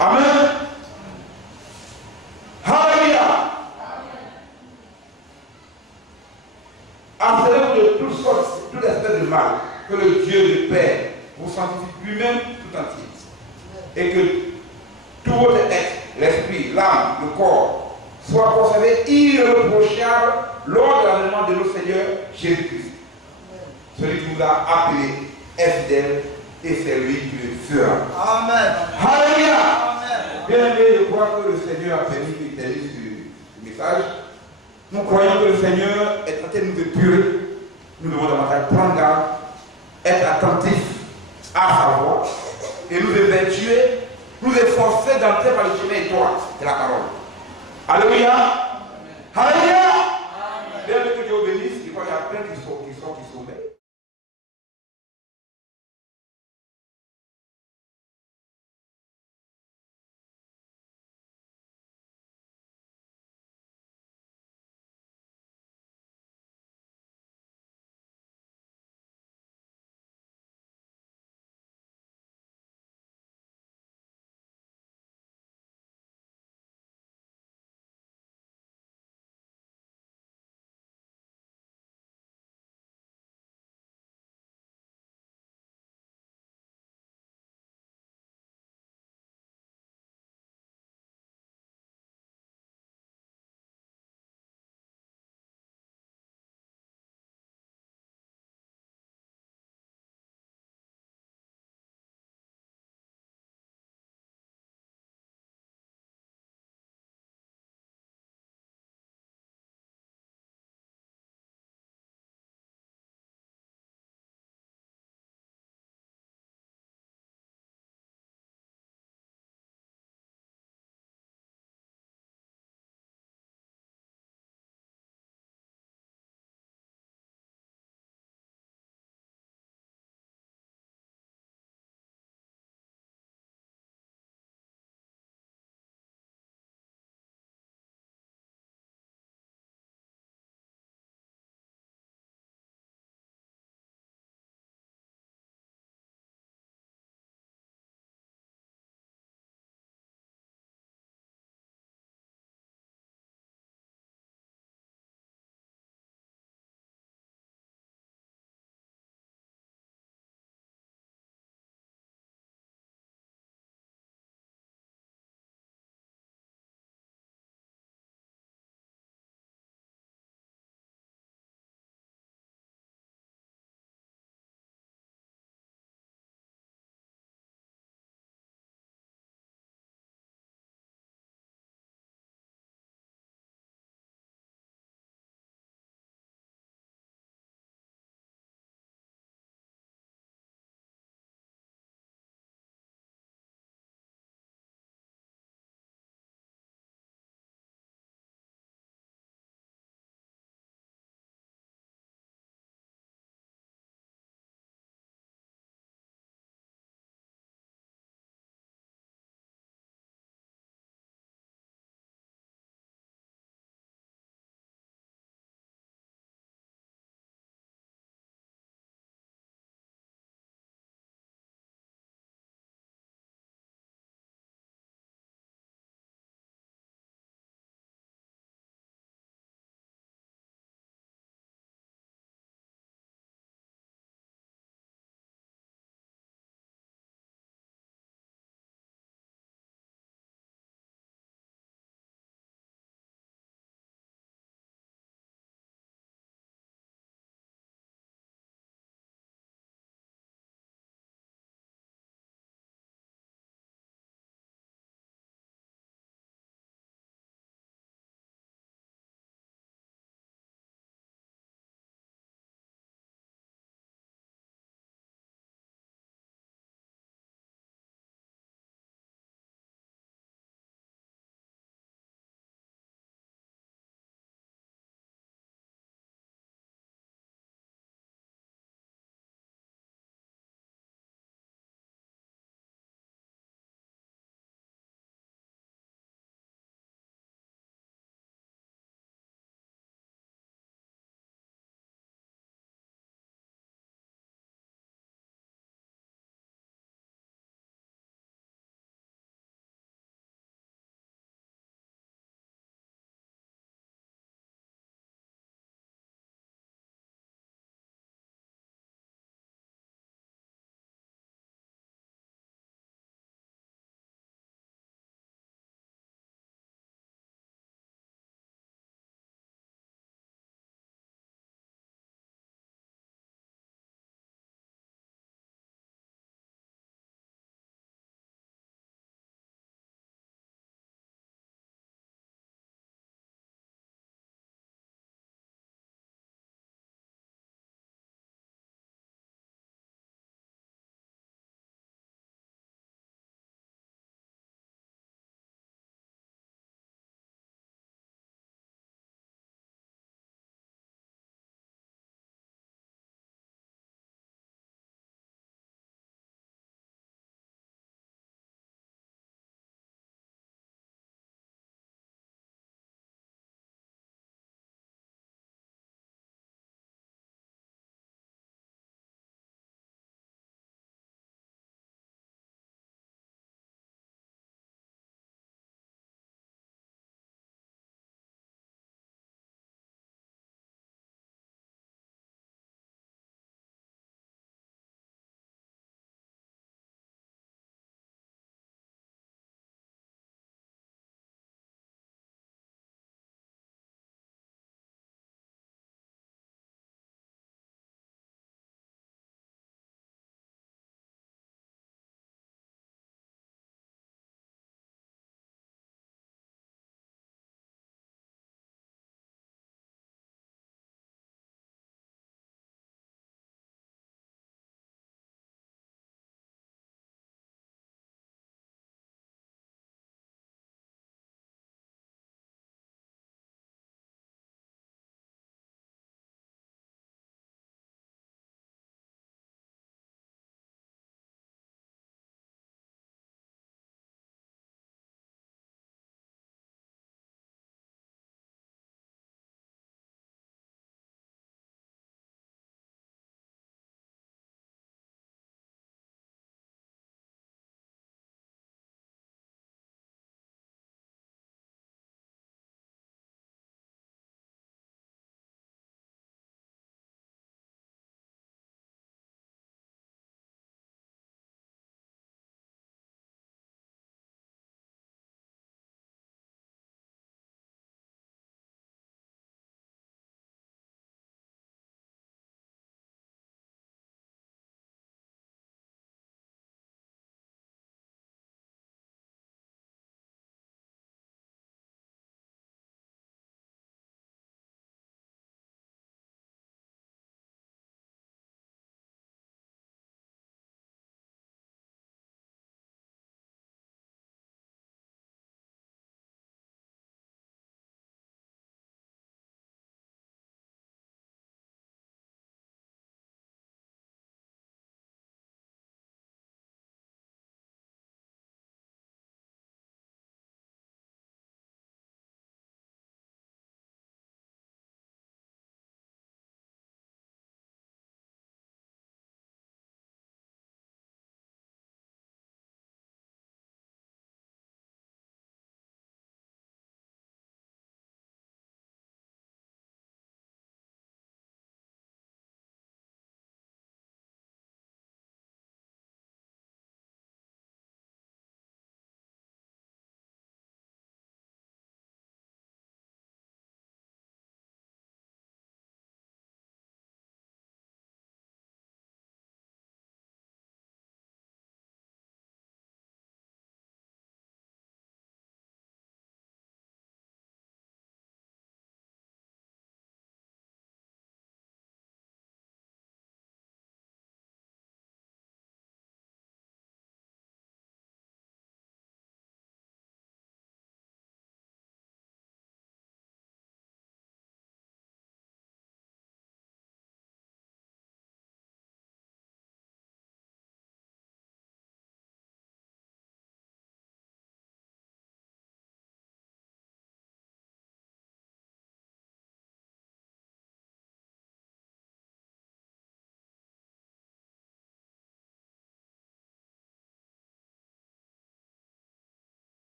Amen. Alléluia. Abstenez-vous de toutes sortes, toute espèce de mal, que le Dieu le Père vous sanctifie lui-même tout entier. Et que tout votre être, l'esprit, l'âme, le corps, soit conservé irréprochable lors de l'avènement de notre Seigneur Jésus-Christ. Celui qui vous a appelé est fidèle et c'est lui qui le fera. Amen. Alléluia. Bien aimé, je crois que le Seigneur a permis qu'il termine ce message. Nous croyons que le Seigneur est en train de nous épurer. Nous devons davantage prendre garde, être attentifs à sa voix et nous évertuer, nous efforcer d'entrer par le chemin étroit de la parole. Alléluia. Alléluia.